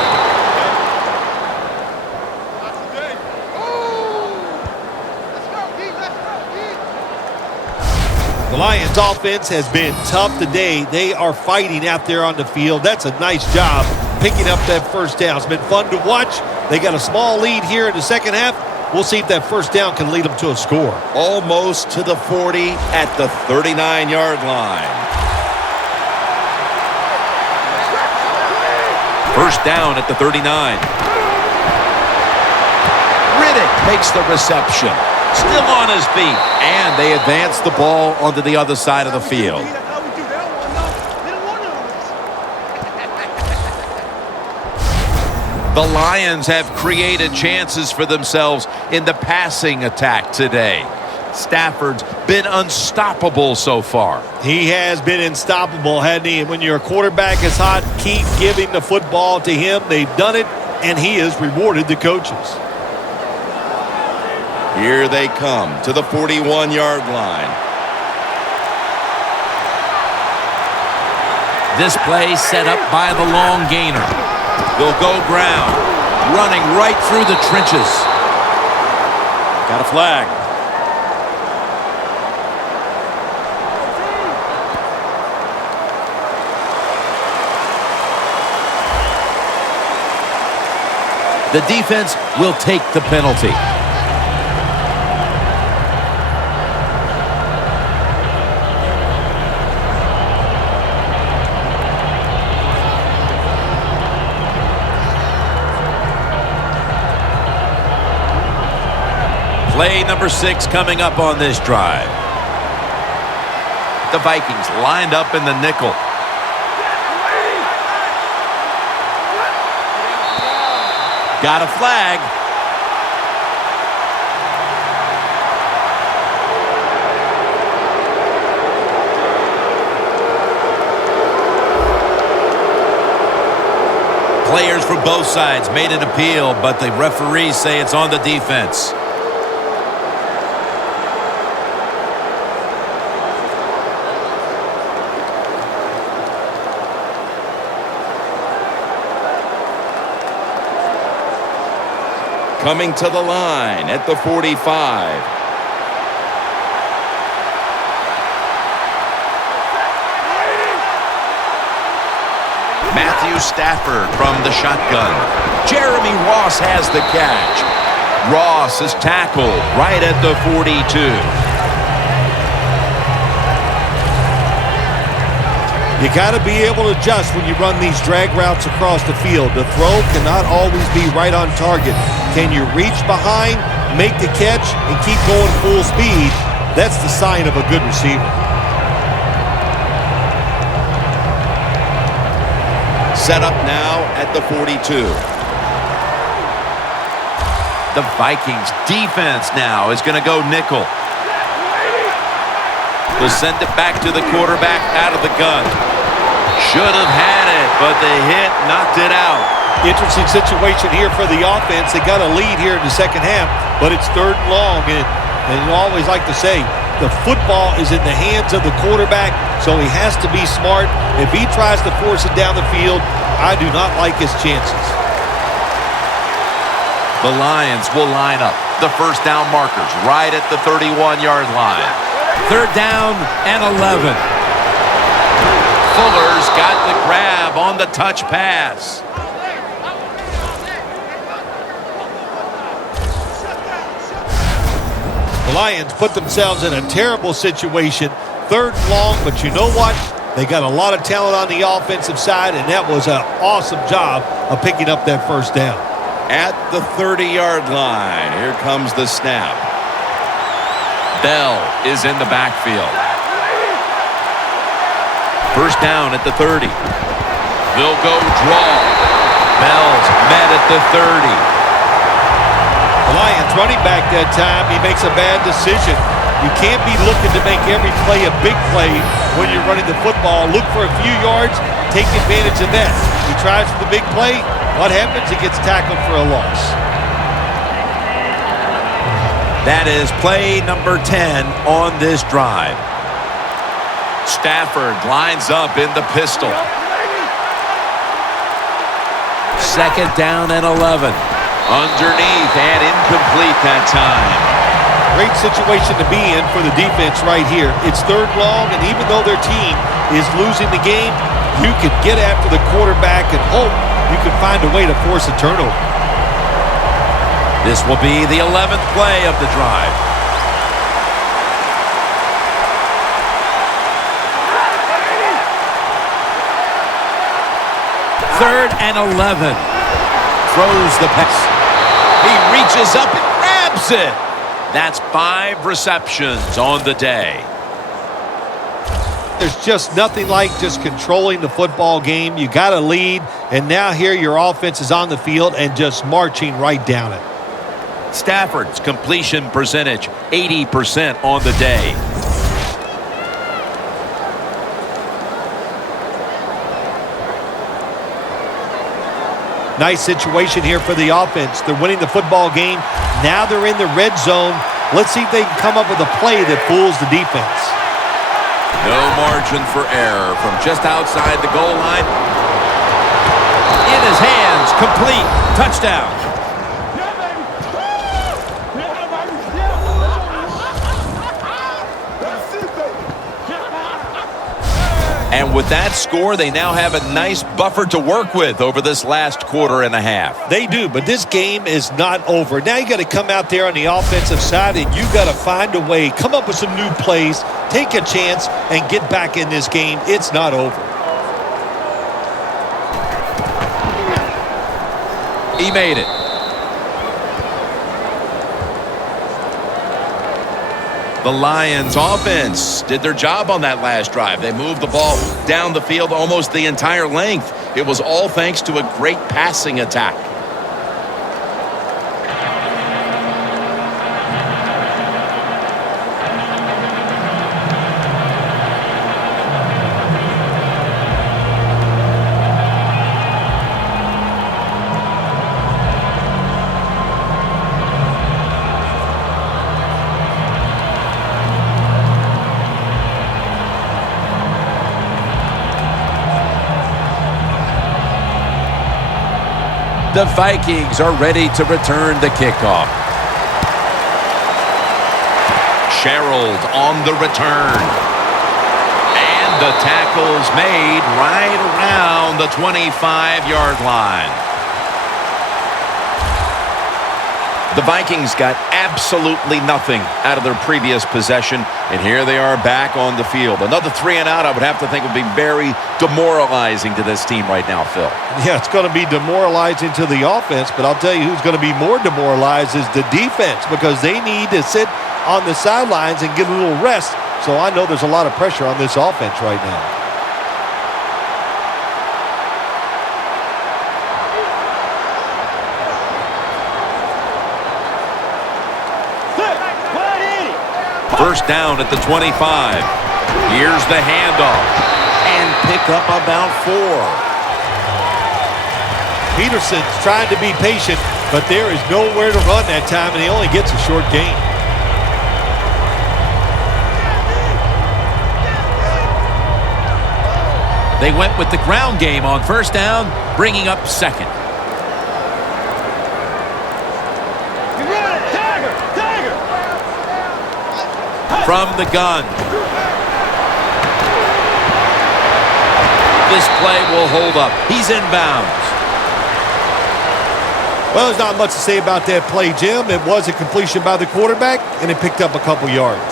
The Lions offense has been tough today. They are fighting out there on the field. That's a nice job picking up that first down. It's been fun to watch. They got a small lead here in the second half. We'll see if that first down can lead them to a score. Almost to the 40 at the 39-yard line. First down at the 39. Riddick takes the reception. Still on his feet. And they advance the ball onto the other side of the field. The Lions have created chances for themselves in the passing attack today. Stafford's been unstoppable so far. He has been unstoppable, hasn't he? And when your quarterback is hot, keep giving the football to him. They've done it, and he has rewarded the coaches. Here they come to the 41-yard line. This play set up by the long gainer. They'll go ground, running right through the trenches. Got a flag. The defense will take the penalty. Play number 6 coming up on this drive. The Vikings lined up in the nickel. Got a flag. Players from both sides made an appeal, but the referees say it's on the defense. Coming to the line at the 45. Matthew Stafford from the shotgun. Jeremy Ross has the catch. Ross is tackled right at the 42. You got to be able to adjust when you run these drag routes across the field. The throw cannot always be right on target. Can you reach behind, make the catch, and keep going full speed? That's the sign of a good receiver. Set up now at the 42. The Vikings defense now is going to go nickel. They'll send it back to the quarterback out of the gun. Should have had it, but the hit knocked it out. Interesting situation here for the offense. They got a lead here in the second half, but it's third and long. And you always like to say, the football is in the hands of the quarterback, so he has to be smart. If he tries to force it down the field, I do not like his chances. The Lions will line up the first down markers right at the 31-yard line. Third down and 11. Fuller's got the grab on the touch pass. The Lions put themselves in a terrible situation. Third and long, but you know what? They got a lot of talent on the offensive side, and that was an awesome job of picking up that first down. At the 30-yard line, here comes the snap. Bell is in the backfield. First down at the 30. They'll go draw. Bell's met at the 30. The Lions running back that time, he makes a bad decision. You can't be looking to make every play a big play when you're running the football. Look for a few yards, take advantage of that. He tries for the big play. What happens? He gets tackled for a loss. That is play number 10 on this drive. Stafford lines up in the pistol. second down and 11. Underneath and incomplete that time. Great situation to be in for the defense right here. It's third long, and even though their team is losing the game, you can get after the quarterback and hope you can find a way to force a turnover. This will be the 11th play of the drive. Third and 11. Throws the pass. He reaches up and grabs it. That's 5 receptions on the day. There's just nothing like just controlling the football game. You got to lead, and now here your offense is on the field and just marching right down it. Stafford's completion percentage, 80% on the day. Nice situation here for the offense. They're winning the football game. Now they're in the red zone. Let's see if they can come up with a play that fools the defense. No margin for error from just outside the goal line. In his hands, complete, touchdown. And with that score, they now have a nice buffer to work with over this last quarter and a half. They do, but this game is not over. Now you got to come out there on the offensive side, and you got to find a way, come up with some new plays, take a chance, and get back in this game. It's not over. He made it. The Lions offense did their job on that last drive. They moved the ball down the field almost the entire length. It was all thanks to a great passing attack. The Vikings are ready to return the kickoff. Sherald on the return. And the tackle's made right around the 25-yard line. The Vikings got absolutely nothing out of their previous possession, and here they are back on the field. Another 3 and out, I would have to think, would be very demoralizing to this team right now, Phil. Yeah, it's going to be demoralizing to the offense, but I'll tell you who's going to be more demoralized is the defense, because they need to sit on the sidelines and get a little rest. So I know there's a lot of pressure on this offense right now. First down at the 25. Here's the handoff. And pick up about 4. Peterson's trying to be patient, but there is nowhere to run that time, and he only gets a short gain. They went with the ground game on first down, bringing up second. From the gun. This play will hold up. He's inbounds. Well, there's not much to say about that play, Jim. It was a completion by the quarterback, and it picked up a couple yards.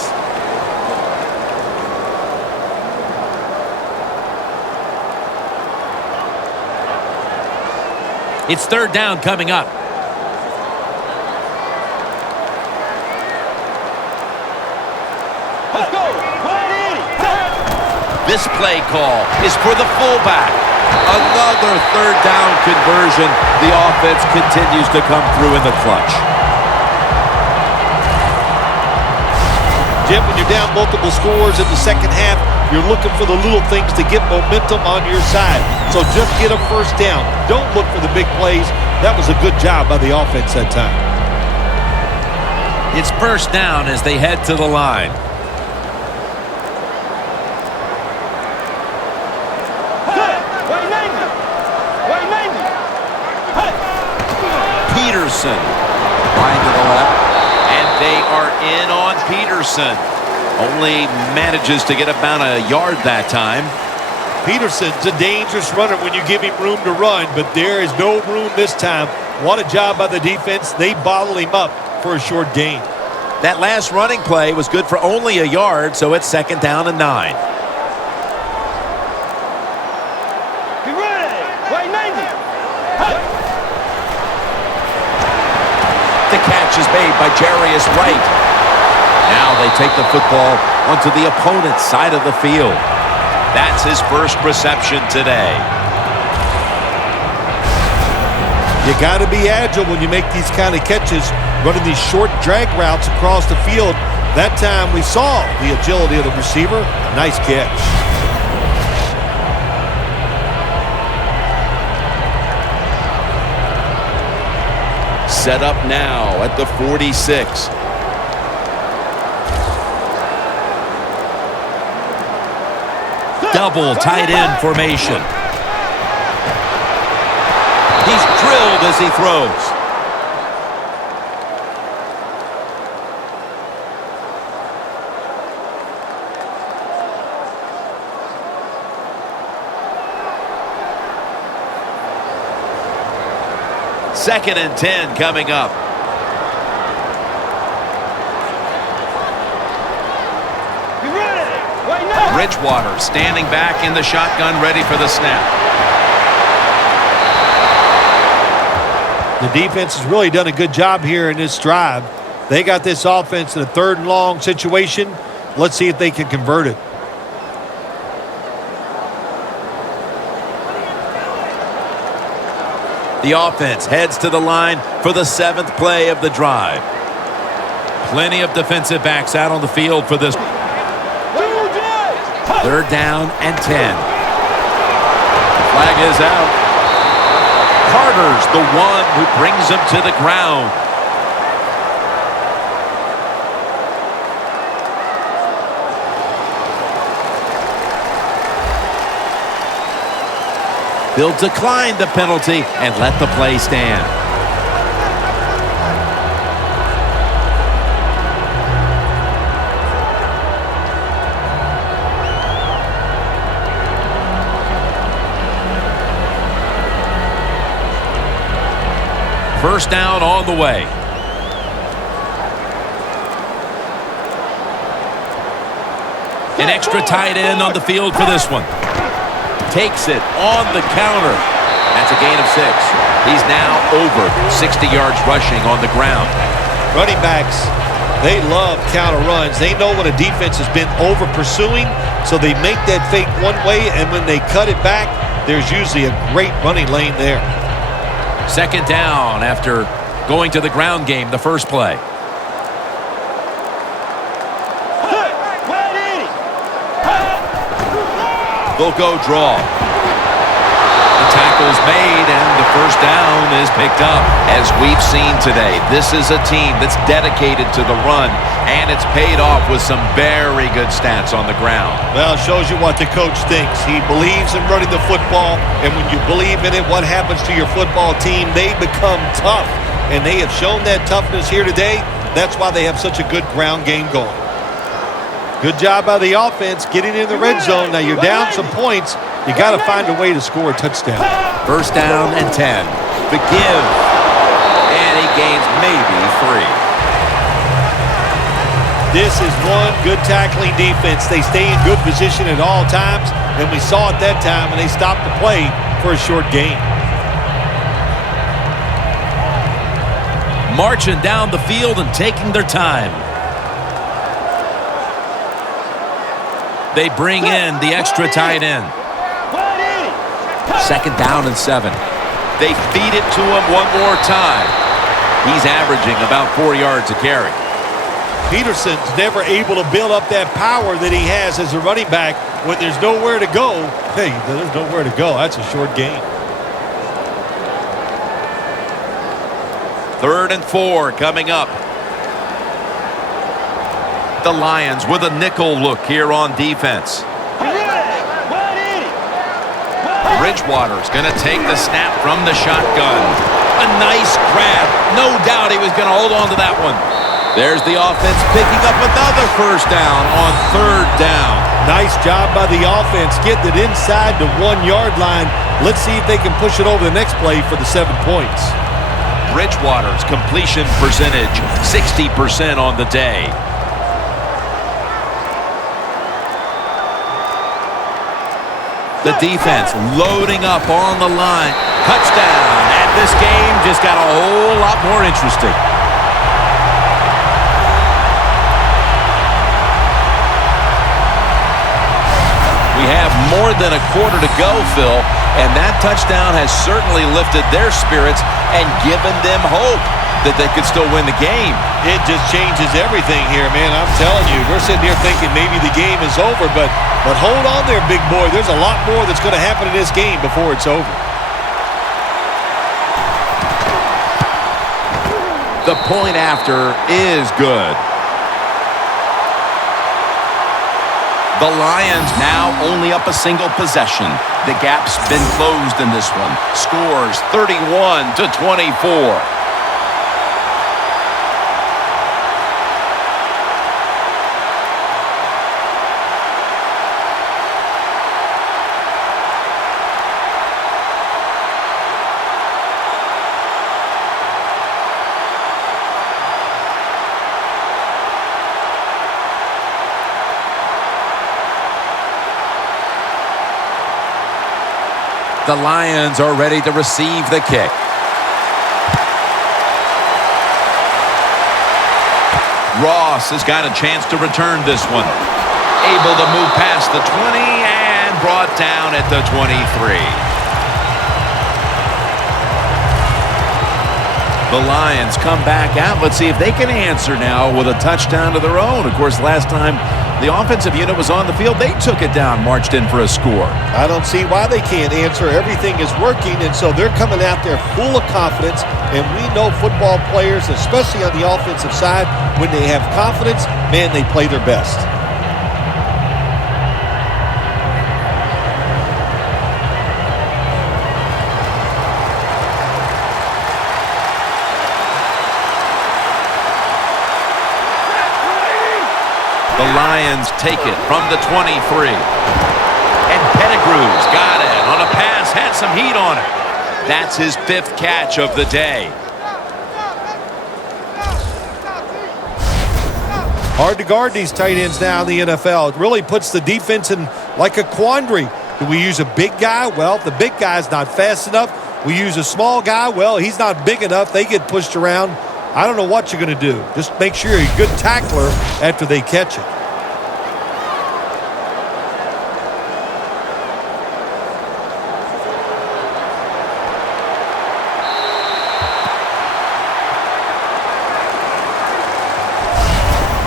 It's third down coming up. This play call is for the fullback. Another third down conversion. The offense continues to come through in the clutch. Jim, when you're down multiple scores in the second half, you're looking for the little things to get momentum on your side. So just get a first down. Don't look for the big plays. That was a good job by the offense that time. It's first down as they head to the line. Peterson. Wide to the left. And they are in on Peterson. Only manages to get about a yard that time. Peterson's a dangerous runner when you give him room to run, but there is no room this time. What a job by the defense. They bottle him up for a short gain. That last running play was good for only a yard, so it's 2nd down and 9. Be ready. Wait, Navy. Hey. The catch is made by Jarius Wright. Now they take the football onto the opponent's side of the field. That's his first reception today. You got to be agile when you make these kind of catches, running these short drag routes across the field. That time we saw the agility of the receiver. Nice catch. Set up now at the 46. Double tight end formation. He's drilled as he throws. Second and 10 coming up. Bridgewater standing back in the shotgun, ready for the snap. The defense has really done a good job here in this drive. They got this offense in a 3rd and long situation. Let's see if they can convert it. The offense heads to the line for the 7th play of the drive. Plenty of defensive backs out on the field for this. 3rd down and 10. The flag is out. Carter's the one who brings him to the ground. They'll decline the penalty and let the play stand. First down on the way. An extra tight end on the field for this one. Takes it on the counter. That's a gain of 6. He's now over 60 yards rushing on the ground. Running backs, they love counter runs. They know when a defense has been over pursuing, so they make that fake one way, and when they cut it back, there's usually a great running lane there. 2nd down after going to the ground game the first play. They'll go draw. The tackle's made and the first down is picked up. As we've seen today, this is a team that's dedicated to the run, and it's paid off with some very good stats on the ground. Well, it shows you what the coach thinks. He believes in running the football, and when you believe in it, what happens to your football team? They become tough, and they have shown that toughness here today. That's why they have such a good ground game going. Good job by the offense getting in the red zone. Now you're down some points. You got to find a way to score a touchdown. First down and 10. The give. And he gains maybe 3. This is one good tackling defense. They stay in good position at all times, and we saw it that time, and they stopped the play for a short gain. Marching down the field and taking their time. They bring in the extra tight end. 2nd down and 7. They feed it to him one more time. He's averaging about 4 yards a carry. Peterson's never able to build up that power that he has as a running back when there's nowhere to go. Hey, there's nowhere to go. That's a short gain. 3rd and 4 coming up. The Lions with a nickel look here on defense. Bridgewater's going to take the snap from the shotgun. A nice grab. No doubt he was going to hold on to that one. There's the offense picking up another first down on third down. Nice job by the offense getting it inside the 1-yard line. Let's see if they can push it over the next play for the 7 points. Bridgewater's completion percentage, 60% on the day. The defense loading up on the line. Touchdown. And this game just got a whole lot more interesting. We have more than a quarter to go, Phil, and that touchdown has certainly lifted their spirits and given them hope that they could still win the game. It just changes everything here, man. I'm telling you, we're sitting here thinking maybe the game is over, but hold on there, big boy. There's a lot more that's going to happen in this game before it's over. The point after is good. The Lions now only up a single possession. The gap's been closed in this one. Scores 31-24. The Lions are ready to receive the kick. Ross has got a chance to return this one. Able to move past the 20 and brought down at the 23. The Lions come back out. Let's see if they can answer now with a touchdown of their own. Of course, last time the offensive unit was on the field, they took it down, marched in for a score. I don't see why they can't answer. Everything is working, and so they're coming out there full of confidence. And we know football players, especially on the offensive side, when they have confidence, man, they play their best. The Lions take it from the 23. And Pettigrew's got it on a pass, had some heat on it. That's his 5th catch of the day. Hard to guard these tight ends now in the NFL. It really puts the defense in like a quandary. Do we use a big guy? Well, the big guy's not fast enough. We use a small guy. Well, he's not big enough. They get pushed around. I don't know what you're going to do. Just make sure you're a good tackler after they catch it.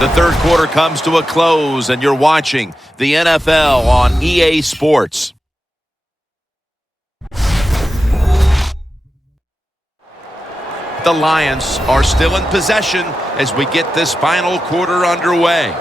The third quarter comes to a close, and you're watching the NFL on EA Sports. The Lions are still in possession as we get this final quarter underway.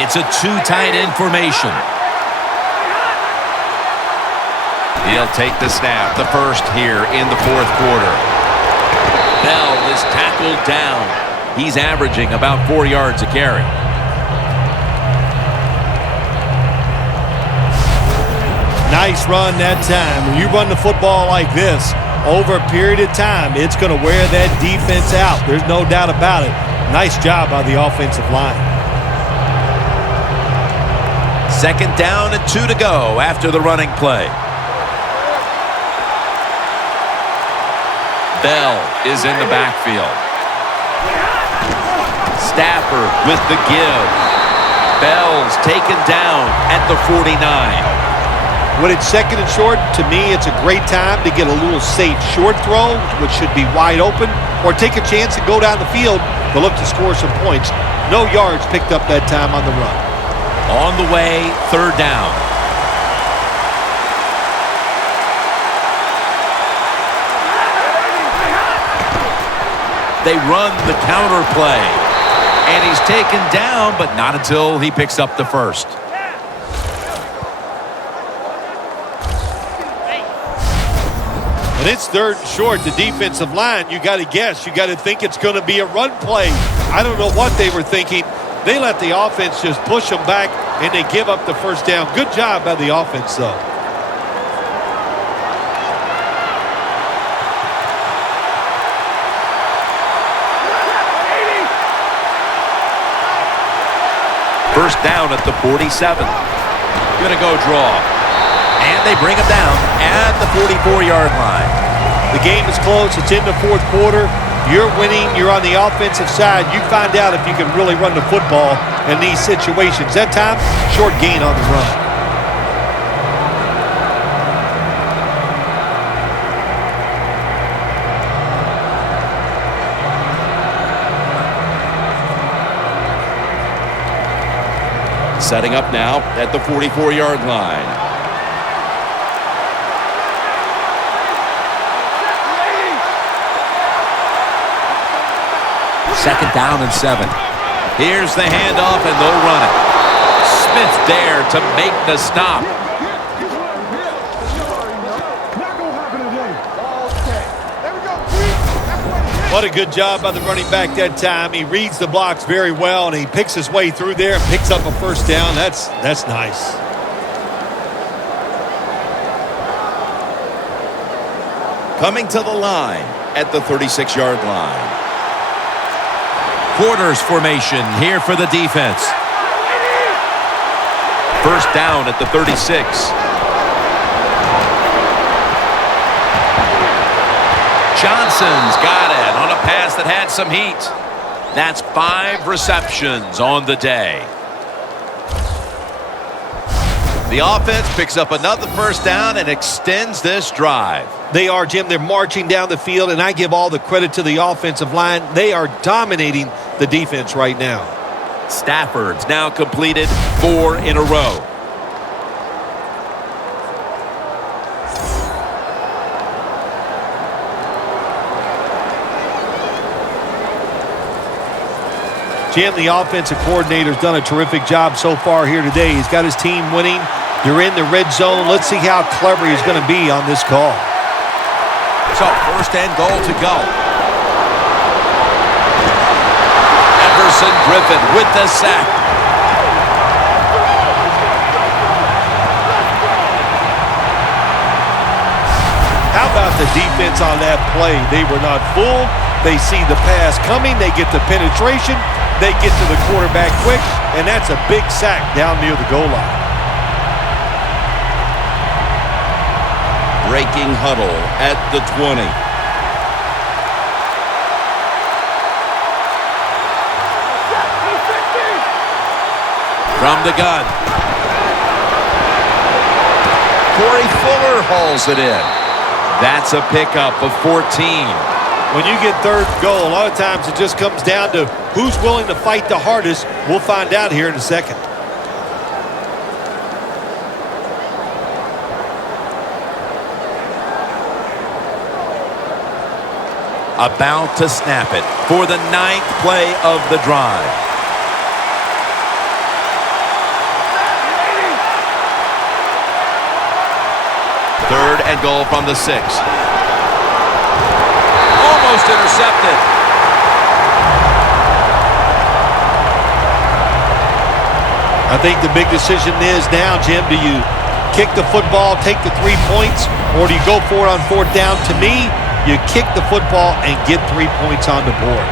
It's a two-tight end formation. He'll take the snap, the first here in the fourth quarter. Bell is tackled down. He's averaging about 4 yards a carry. Nice run that time. When you run the football like this, over a period of time, it's going to wear that defense out. There's no doubt about it. Nice job by the offensive line. Second down and 2 to go after the running play. Bell is in the backfield. Stafford with the give. Bell's taken down at the 49. When it's second and short, to me, it's a great time to get a little safe short throw, which should be wide open, or take a chance and go down the field to look to score some points. No yards picked up that time on the run. On the way, third down. They run the counter play. And he's taken down, but not until he picks up the first. And it's third and short. The defensive line, you got to guess. You got to think it's going to be a run play. I don't know what they were thinking. They let the offense just push them back, and they give up the first down. Good job by the offense, though. First down at the 47. Gonna go draw. And they bring him down at the 44-yard line. The game is close. It's in the fourth quarter. You're winning. You're on the offensive side. You find out if you can really run the football in these situations. That time, short gain on the run. Setting up now at the 44-yard line. Second down and 7. Here's the handoff, and they'll run it. Smith there to make the stop. What a good job by the running back that time. He reads the blocks very well, and he picks his way through there and picks up a first down. That's nice. Coming to the line at the 36-yard line. Quarters formation here for the defense. First down at the 36. Johnson's got it on a pass that had some heat. That's 5 receptions on the day. The offense picks up another first down and extends this drive. They are, Jim. They're marching down the field, and I give all the credit to the offensive line. They are dominating the defense right now. Stafford's now completed 4 in a row. Jim, the offensive coordinator's done a terrific job so far here today. He's got his team winning. You're in the red zone. Let's see how clever he's going to be on this call. So, first and goal to go. Everson Griffin with the sack. How about the defense on that play? They were not fooled. They see the pass coming. They get the penetration. They get to the quarterback quick, and that's a big sack down near the goal line. Breaking huddle at the 20. From the gun. Corey Fuller hauls it in. That's a pickup of 14. When you get third goal, a lot of times it just comes down to who's willing to fight the hardest. We'll find out here in a second. About to snap it for the 9th play of the drive. Third and goal from the 6. Almost intercepted. I think the big decision is now, Jim, do you kick the football, take the 3 points, or do you go for it on fourth down? To me, you kick the football and get 3 points on the board.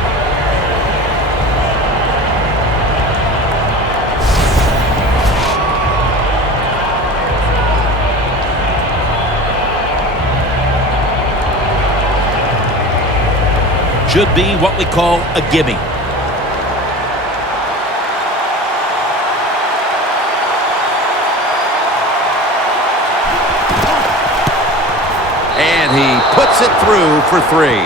Should be what we call a gimme. And he puts it through for 3.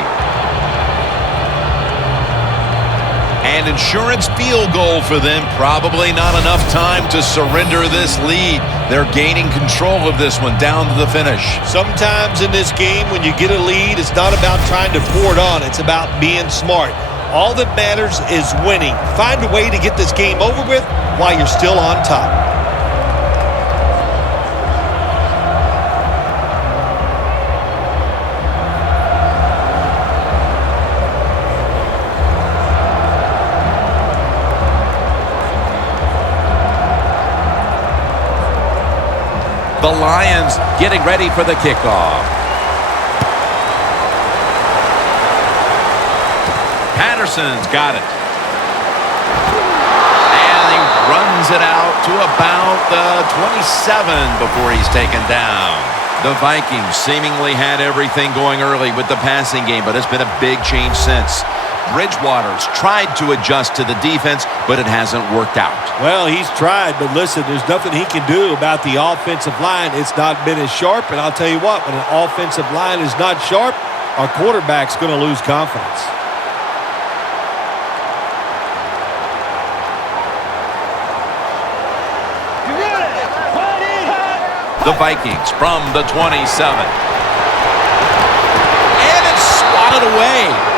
An insurance field goal for them. Probably not enough time to surrender this lead. They're gaining control of this one down to the finish. Sometimes in this game, when you get a lead, it's not about trying to pour it on. It's about being smart. All that matters is winning. Find a way to get this game over with while you're still on top. The Lions getting ready for the kickoff. Patterson's got it. And he runs it out to about the 27 before he's taken down. The Vikings seemingly had everything going early with the passing game, but it's been a big change since. Bridgewater's tried to adjust to the defense, but it hasn't worked out. Well, he's tried, but listen, there's nothing he can do about the offensive line. It's not been as sharp, and I'll tell you what, when an offensive line is not sharp, our quarterback's going to lose confidence. The Vikings from the 27. And it's swatted away.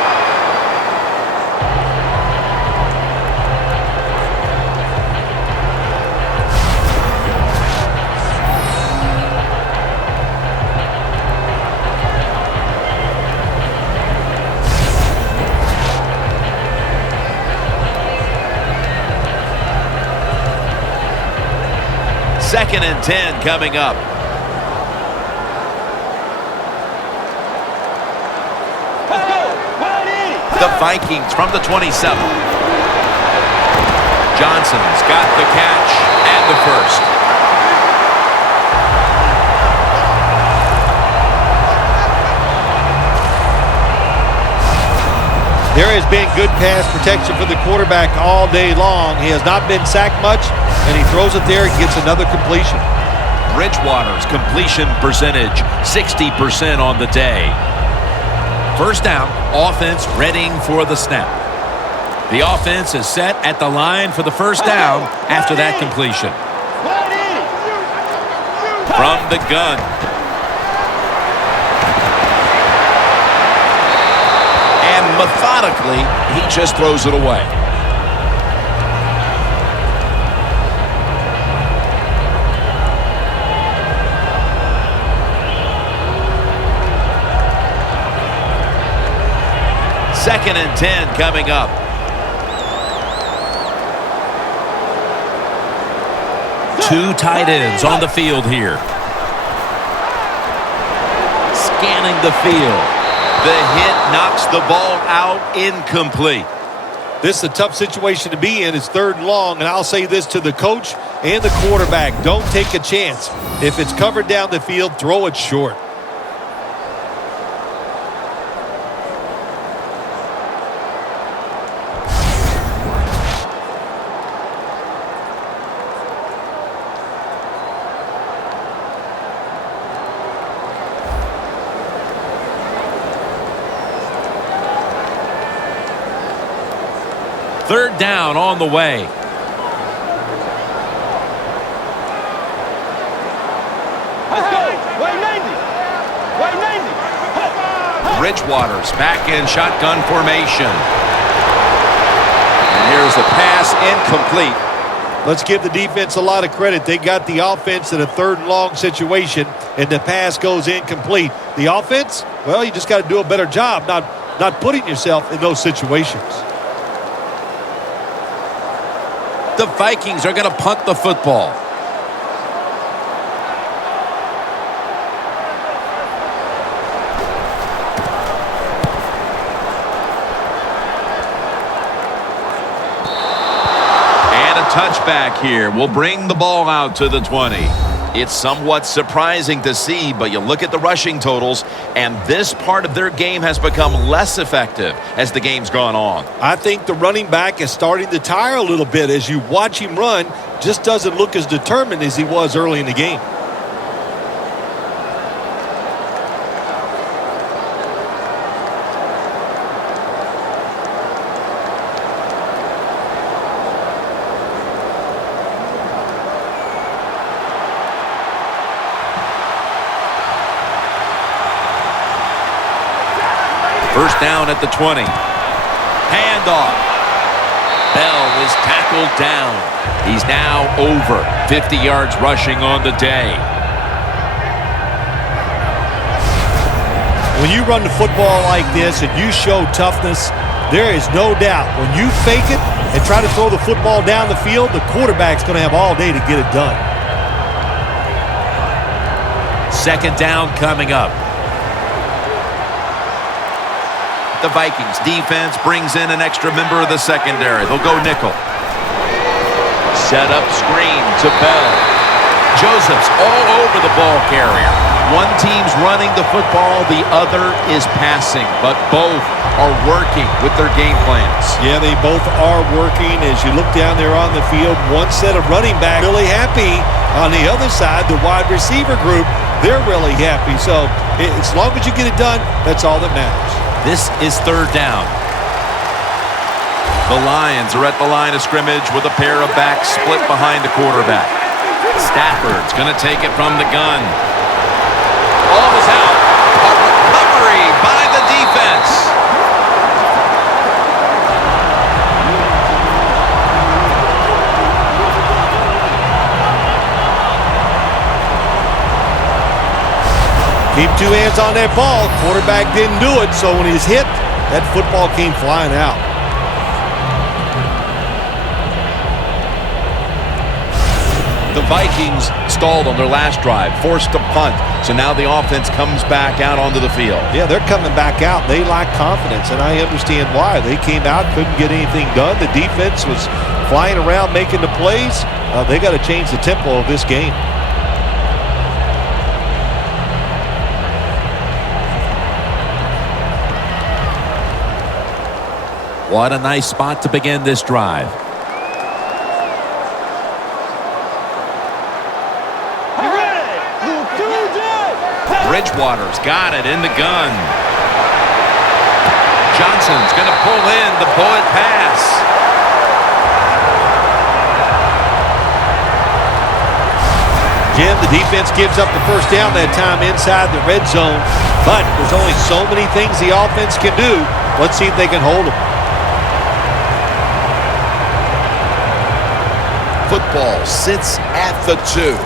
Second and 10 coming up. Let's go. The Vikings from the 27. Johnson's got the catch and the first. There has been good pass protection for the quarterback all day long. He has not been sacked much, and he throws it there and gets another completion. Bridgewater's completion percentage, 60% on the day. First down, offense readying for the snap. The offense is set at the line for the first down after that completion. From the gun. And methodically, he just throws it away. Second and 10 coming up. Two tight ends on the field here. Scanning the field. The hit knocks the ball out, incomplete. This is a tough situation to be in. It's third and long, and I'll say this to the coach and the quarterback. Don't take a chance. If it's covered down the field, throw it short. Third down on the way. Let's go. Way 90. Bridgewater's back in shotgun formation. And here's the pass, incomplete. Let's give the defense a lot of credit. They got the offense in a third and long situation, and the pass goes incomplete. The offense, well, you just got to do a better job not putting yourself in those situations. The Vikings are going to punt the football. And a touchback here will bring the ball out to the 20. It's somewhat surprising to see, but you look at the rushing totals, and this part of their game has become less effective as the game's gone on. I think the running back is starting to tire a little bit. As you watch him run, just doesn't look as determined as he was early in the game. First down at the 20. Handoff. Bell is tackled down. He's now over 50 yards rushing on the day. When you run the football like this and you show toughness, there is no doubt when you fake it and try to throw the football down the field, the quarterback's going to have all day to get it done. Second down coming up. The Vikings defense brings in an extra member of the secondary. They'll go nickel. Set up screen to Bell. Joseph's all over the ball carrier. One team's running the football, the other is passing, but both are working with their game plans. Yeah, they both are working. As you look down there on the field, one set of running back really happy. On the other side, the wide receiver group, they're really happy. So as long as you get it done, that's all that matters. This is third down. The Lions are at the line of scrimmage with a pair of backs split behind the quarterback. Stafford's going to take it from the gun. Ball is out. A recovery by the defense. Keep two hands on that ball. Quarterback didn't do it, so when he's hit, that football came flying out. The Vikings stalled on their last drive, forced a punt, so now the offense comes back out onto the field. Yeah, they're coming back out. They lack confidence, and I understand why. They came out, couldn't get anything done. The defense was flying around making the plays. They got to change the tempo of this game. What a nice spot to begin this drive. Bridgewater's got it in the gun. Johnson's going to pull in the bullet pass. Jim, the defense gives up the first down that time inside the red zone, but there's only so many things the offense can do. Let's see if they can hold them. Football sits at the 2.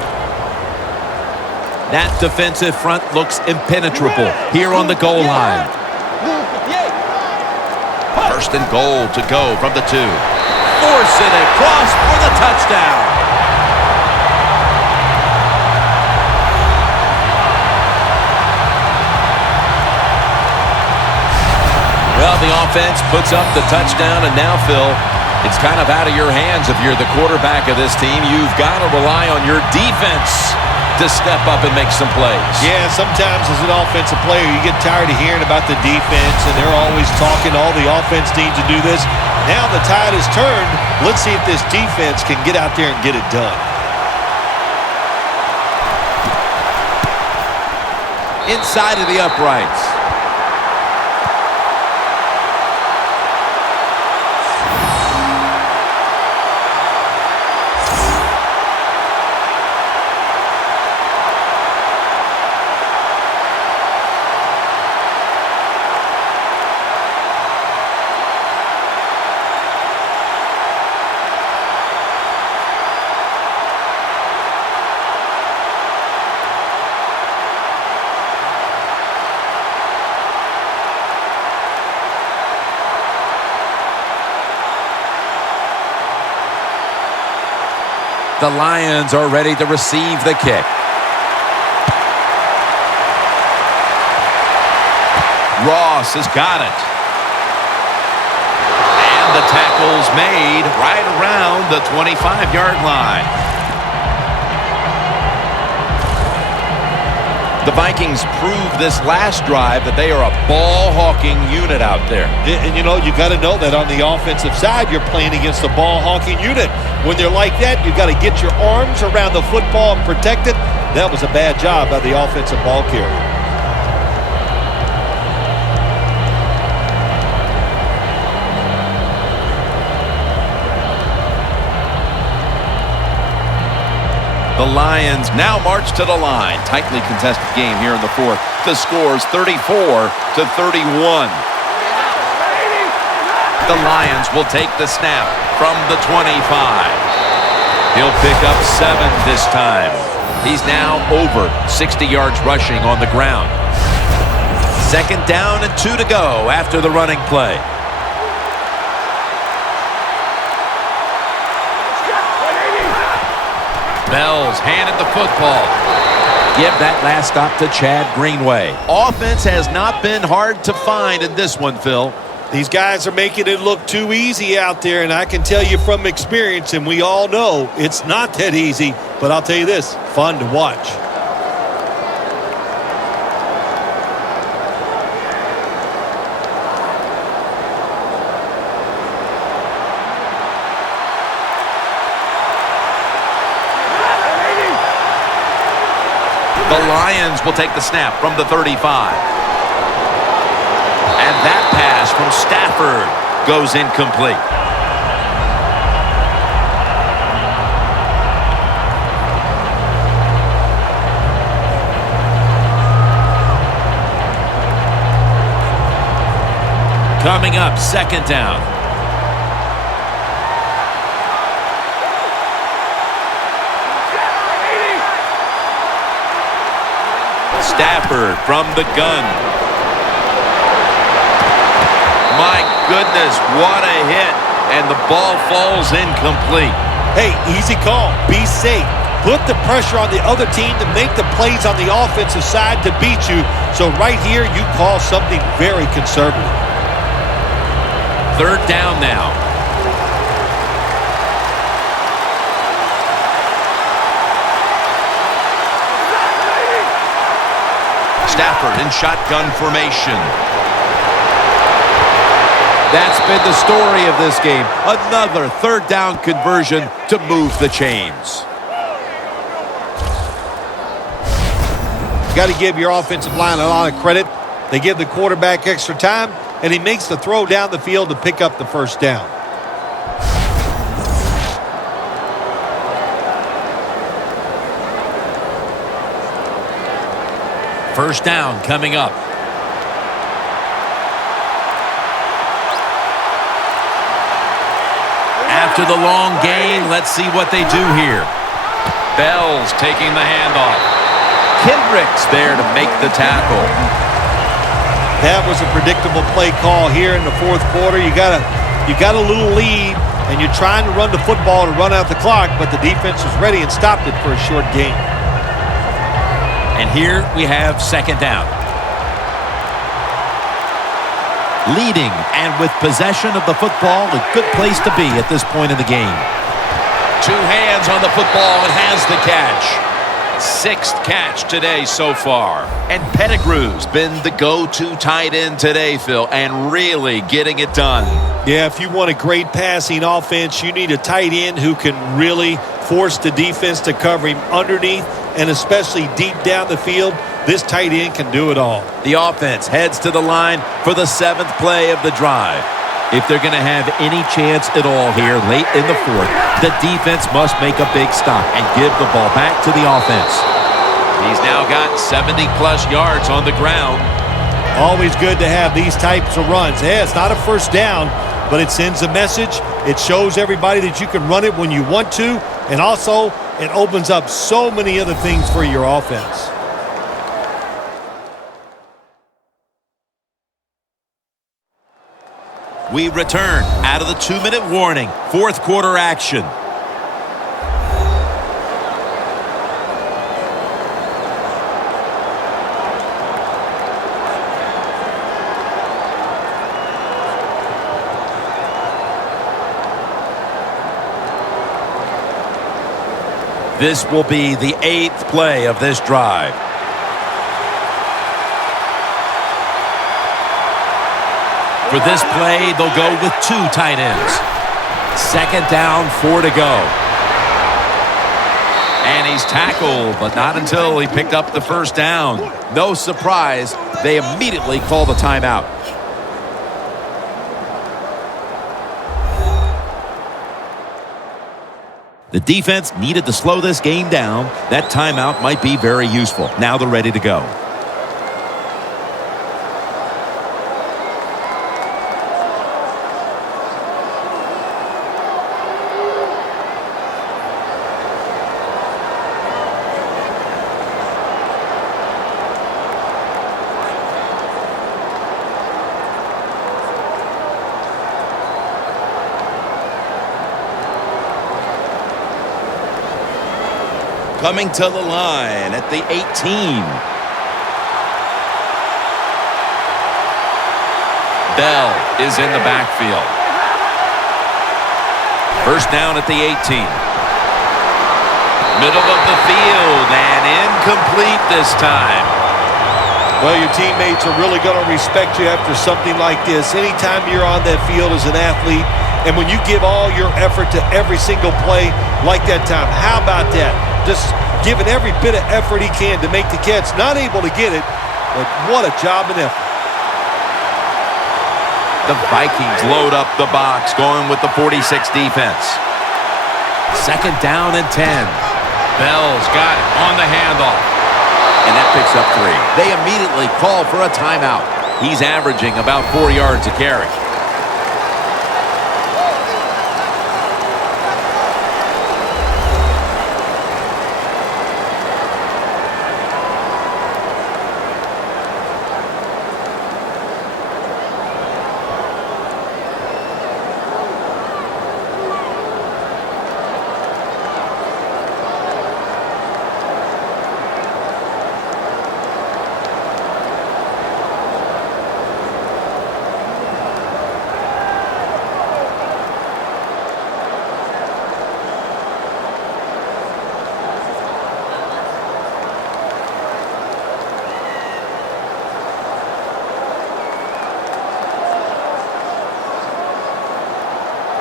That defensive front looks impenetrable here on the goal line. First and goal to go from the 2. Force it across for the touchdown. Well, the offense puts up the touchdown, and now, Phil, it's kind of out of your hands if you're the quarterback of this team. You've got to rely on your defense to step up and make some plays. Yeah, sometimes as an offensive player, you get tired of hearing about the defense, and they're always talking all the offense needs to do this. Now the tide has turned. Let's see if this defense can get out there and get it done. Inside of the uprights. The Lions are ready to receive the kick. Ross has got it. And the tackle's made right around the 25-yard line. The Vikings proved this last drive that they are a ball-hawking unit out there. And, you know, you got to know that on the offensive side, you're playing against a ball-hawking unit. When they're like that, you got to get your arms around the football and protect it. That was a bad job by the offensive ball carrier. The Lions now march to the line. Tightly contested game here in the fourth. The score's 34-31. The Lions will take the snap from the 25. He'll pick up 7 this time. He's now over 60 yards rushing on the ground. 2nd down and 2 to go after the running play. Bell's handed the football. Give that last stop to Chad Greenway. Offense has not been hard to find in this one, Phil. These guys are making it look too easy out there, and I can tell you from experience, and we all know it's not that easy, but I'll tell you this, fun to watch. The Lions will take the snap from the 35. And that pass from Stafford goes incomplete. Coming up, 2nd down. Stafford from the gun. My goodness, what a hit. And the ball falls incomplete. Hey, easy call. Be safe. Put the pressure on the other team to make the plays on the offensive side to beat you. So right here, you call something very conservative. 3rd down now. Stafford in shotgun formation. That's been the story of this game. Another 3rd down conversion to move the chains. Got to give your offensive line a lot of credit. They give the quarterback extra time, and he makes the throw down the field to pick up the 1st down. First down coming up. After the long gain, let's see what they do here. Bell's taking the handoff. Kendrick's there to make the tackle. That was a predictable play call here in the 4th quarter. You got a little lead, and you're trying to run the football to run out the clock, but the defense was ready and stopped it for a short gain. And here we have 2nd down. Leading and with possession of the football, a good place to be at this point in the game. 2 hands on the football and has the catch. 6th catch today so far. And Pettigrew's been the go-to tight end today, Phil, and really getting it done. Yeah, if you want a great passing offense, you need a tight end who can really force the defense to cover him underneath and especially deep down the field. This tight end can do it all. The offense heads to the line for the 7th play of the drive. If they're going to have any chance at all here late in the 4th, the defense must make a big stop and give the ball back to the offense. He's now got 70-plus yards on the ground. Always good to have these types of runs. Yeah, it's not a 1st down, but it sends a message. It shows everybody that you can run it when you want to, and also it opens up so many other things for your offense. We return out of the 2-minute warning. 4th quarter action. This will be the 8th play of this drive. For this play, they'll go with 2 tight ends. 2nd down, 4 to go. And he's tackled, but not until he picked up the 1st down. No surprise, they immediately call the timeout. The defense needed to slow this game down. That timeout might be very useful. Now they're ready to go. Coming to the line at the 18. Bell is in the backfield. First down at the 18. Middle of the field and incomplete this time. Well, your teammates are really going to respect you after something like this. Anytime you're on that field as an athlete, and when you give all your effort to every single play like that time, how about that? Just giving every bit of effort he can to make the catch. Not able to get it, but what a job and effort. The Vikings load up the box, going with the 46 defense. Second down and 10. Bell's got it on the handoff. And that picks up 3. They immediately call for a timeout. He's averaging about 4 yards a carry.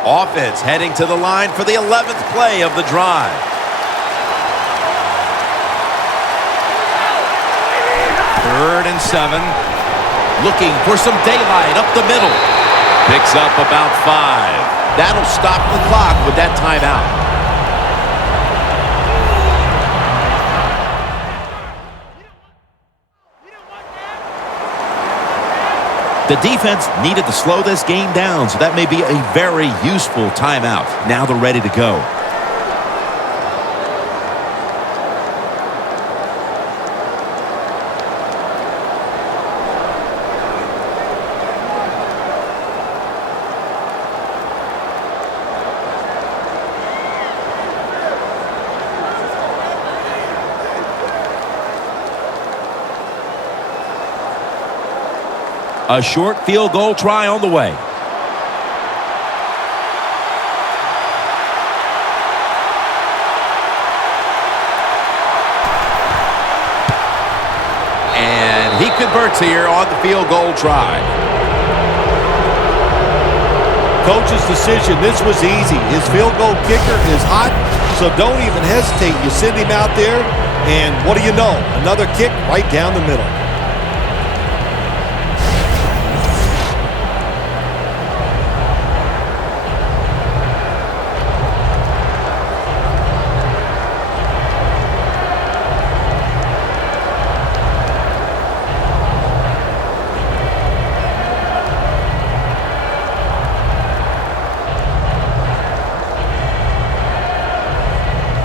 Offense heading to the line for the 11th play of the drive. Third and 7. Looking for some daylight up the middle. Picks up about 5. That'll stop the clock with that timeout. The defense needed to slow this game down, so that may be a very useful timeout. Now they're ready to go. A short field goal try on the way. And he converts here on the field goal try. Coach's decision, this was easy. His field goal kicker is hot, so don't even hesitate. You send him out there, and what do you know? Another kick right down the middle.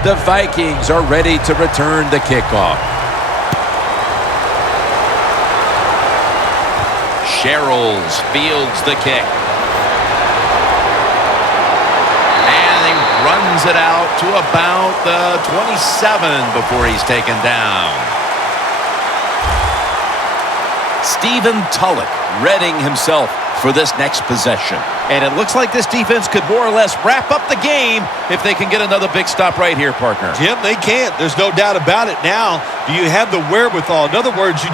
The Vikings are ready to return the kickoff. Sherrills fields the kick. And he runs it out to about the 27 before he's taken down. Stephen Tulloch readying himself for this next possession. And it looks like this defense could more or less wrap up the game if they can get another big stop right here, partner. Jim, they can't. There's no doubt about it. Now, do you have the wherewithal? In other words, you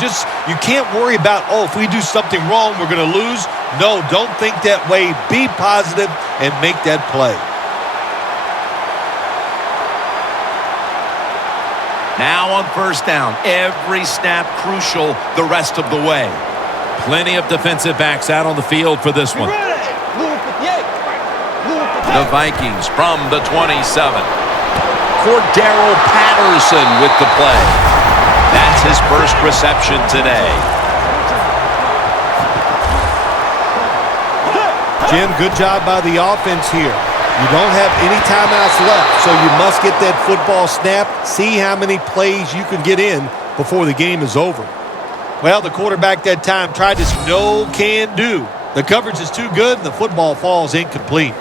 can't worry about, oh, if we do something wrong, we're going to lose. No, don't think that way. Be positive and make that play. Now on first down, every snap crucial the rest of the way. Plenty of defensive backs out on the field for this one. The Vikings from the 27. Cordero Patterson with the play. That's his first reception today. Jim, good job by the offense here. You don't have any timeouts left, so you must get that football snapped. See how many plays you can get in before the game is over. Well, the quarterback that time tried this no can do. The coverage is too good, and the football falls incomplete.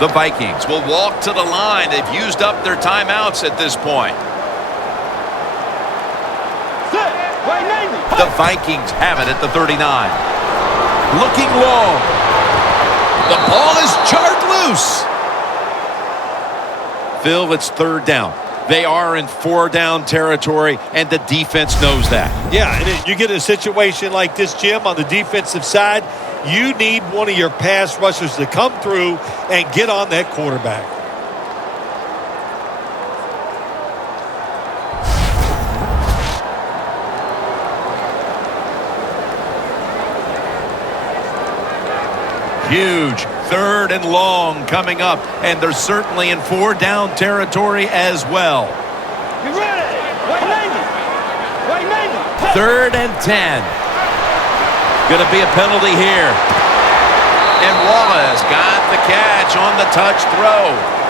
The Vikings will walk to the line. They've used up their timeouts at this point. The Vikings have it at the 39. Looking long. The ball is jarred loose. Phil, it's third down. They are in four-down territory, and the defense knows that. Yeah, and you get a situation like this, Jim, on the defensive side, you need one of your pass rushers to come through and get on that quarterback. Huge third and long coming up, and they're certainly in four-down territory as well. You ready? Wait, Navy. Wait, Navy. Third and 10. Going to be a penalty here. And Wallace got the catch on the touch throw.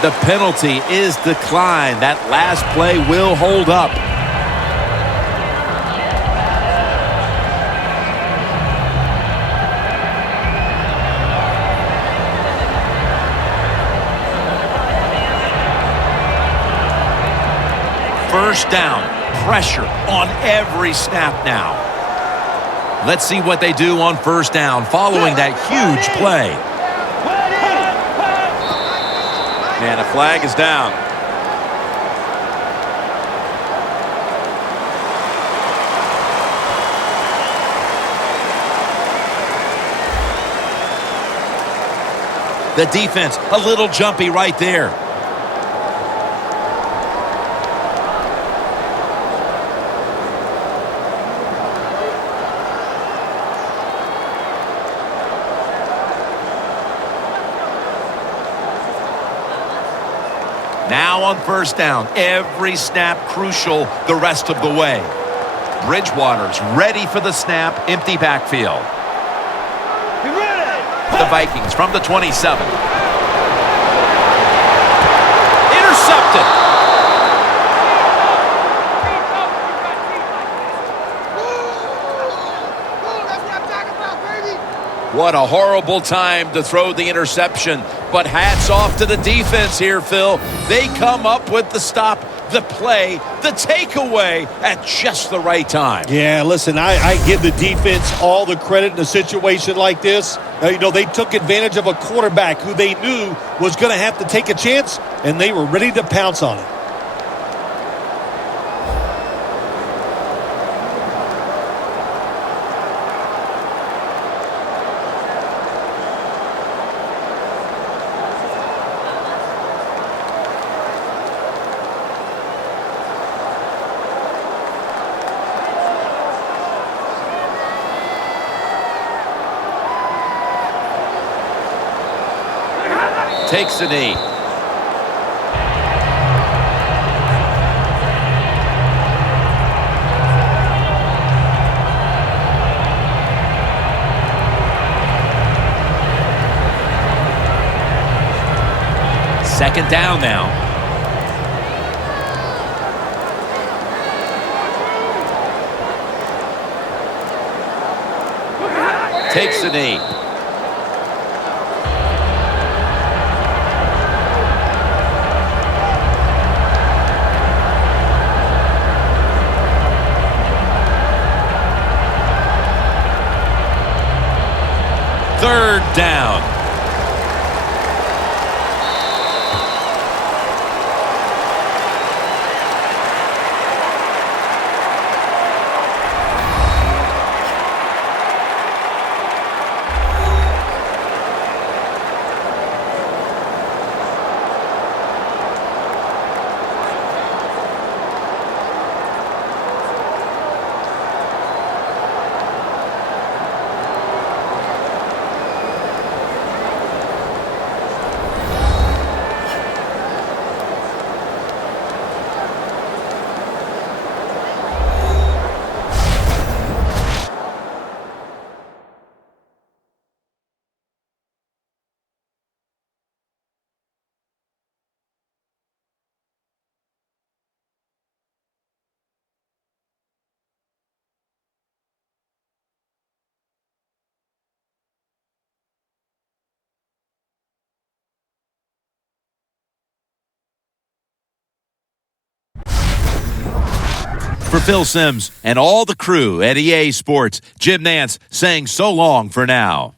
The penalty is declined. That last play will hold up. First down. Pressure on every snap now. Let's see what they do on first down following that huge play. And a flag is down. The defense a little jumpy right there. Now on first down, every snap crucial the rest of the way. Bridgewater's ready for the snap, empty backfield. The Vikings from the 27. Intercepted. What a horrible time to throw the interception. But hats off to the defense here, Phil. They come up with the stop, the play, the takeaway at just the right time. Yeah, listen, I give the defense all the credit in a situation like this. They took advantage of a quarterback who they knew was going to have to take a chance, and they were ready to pounce on it. Takes the knee. Second down now. Takes the knee. Third down. For Phil Simms and all the crew at EA Sports, Jim Nance saying so long for now.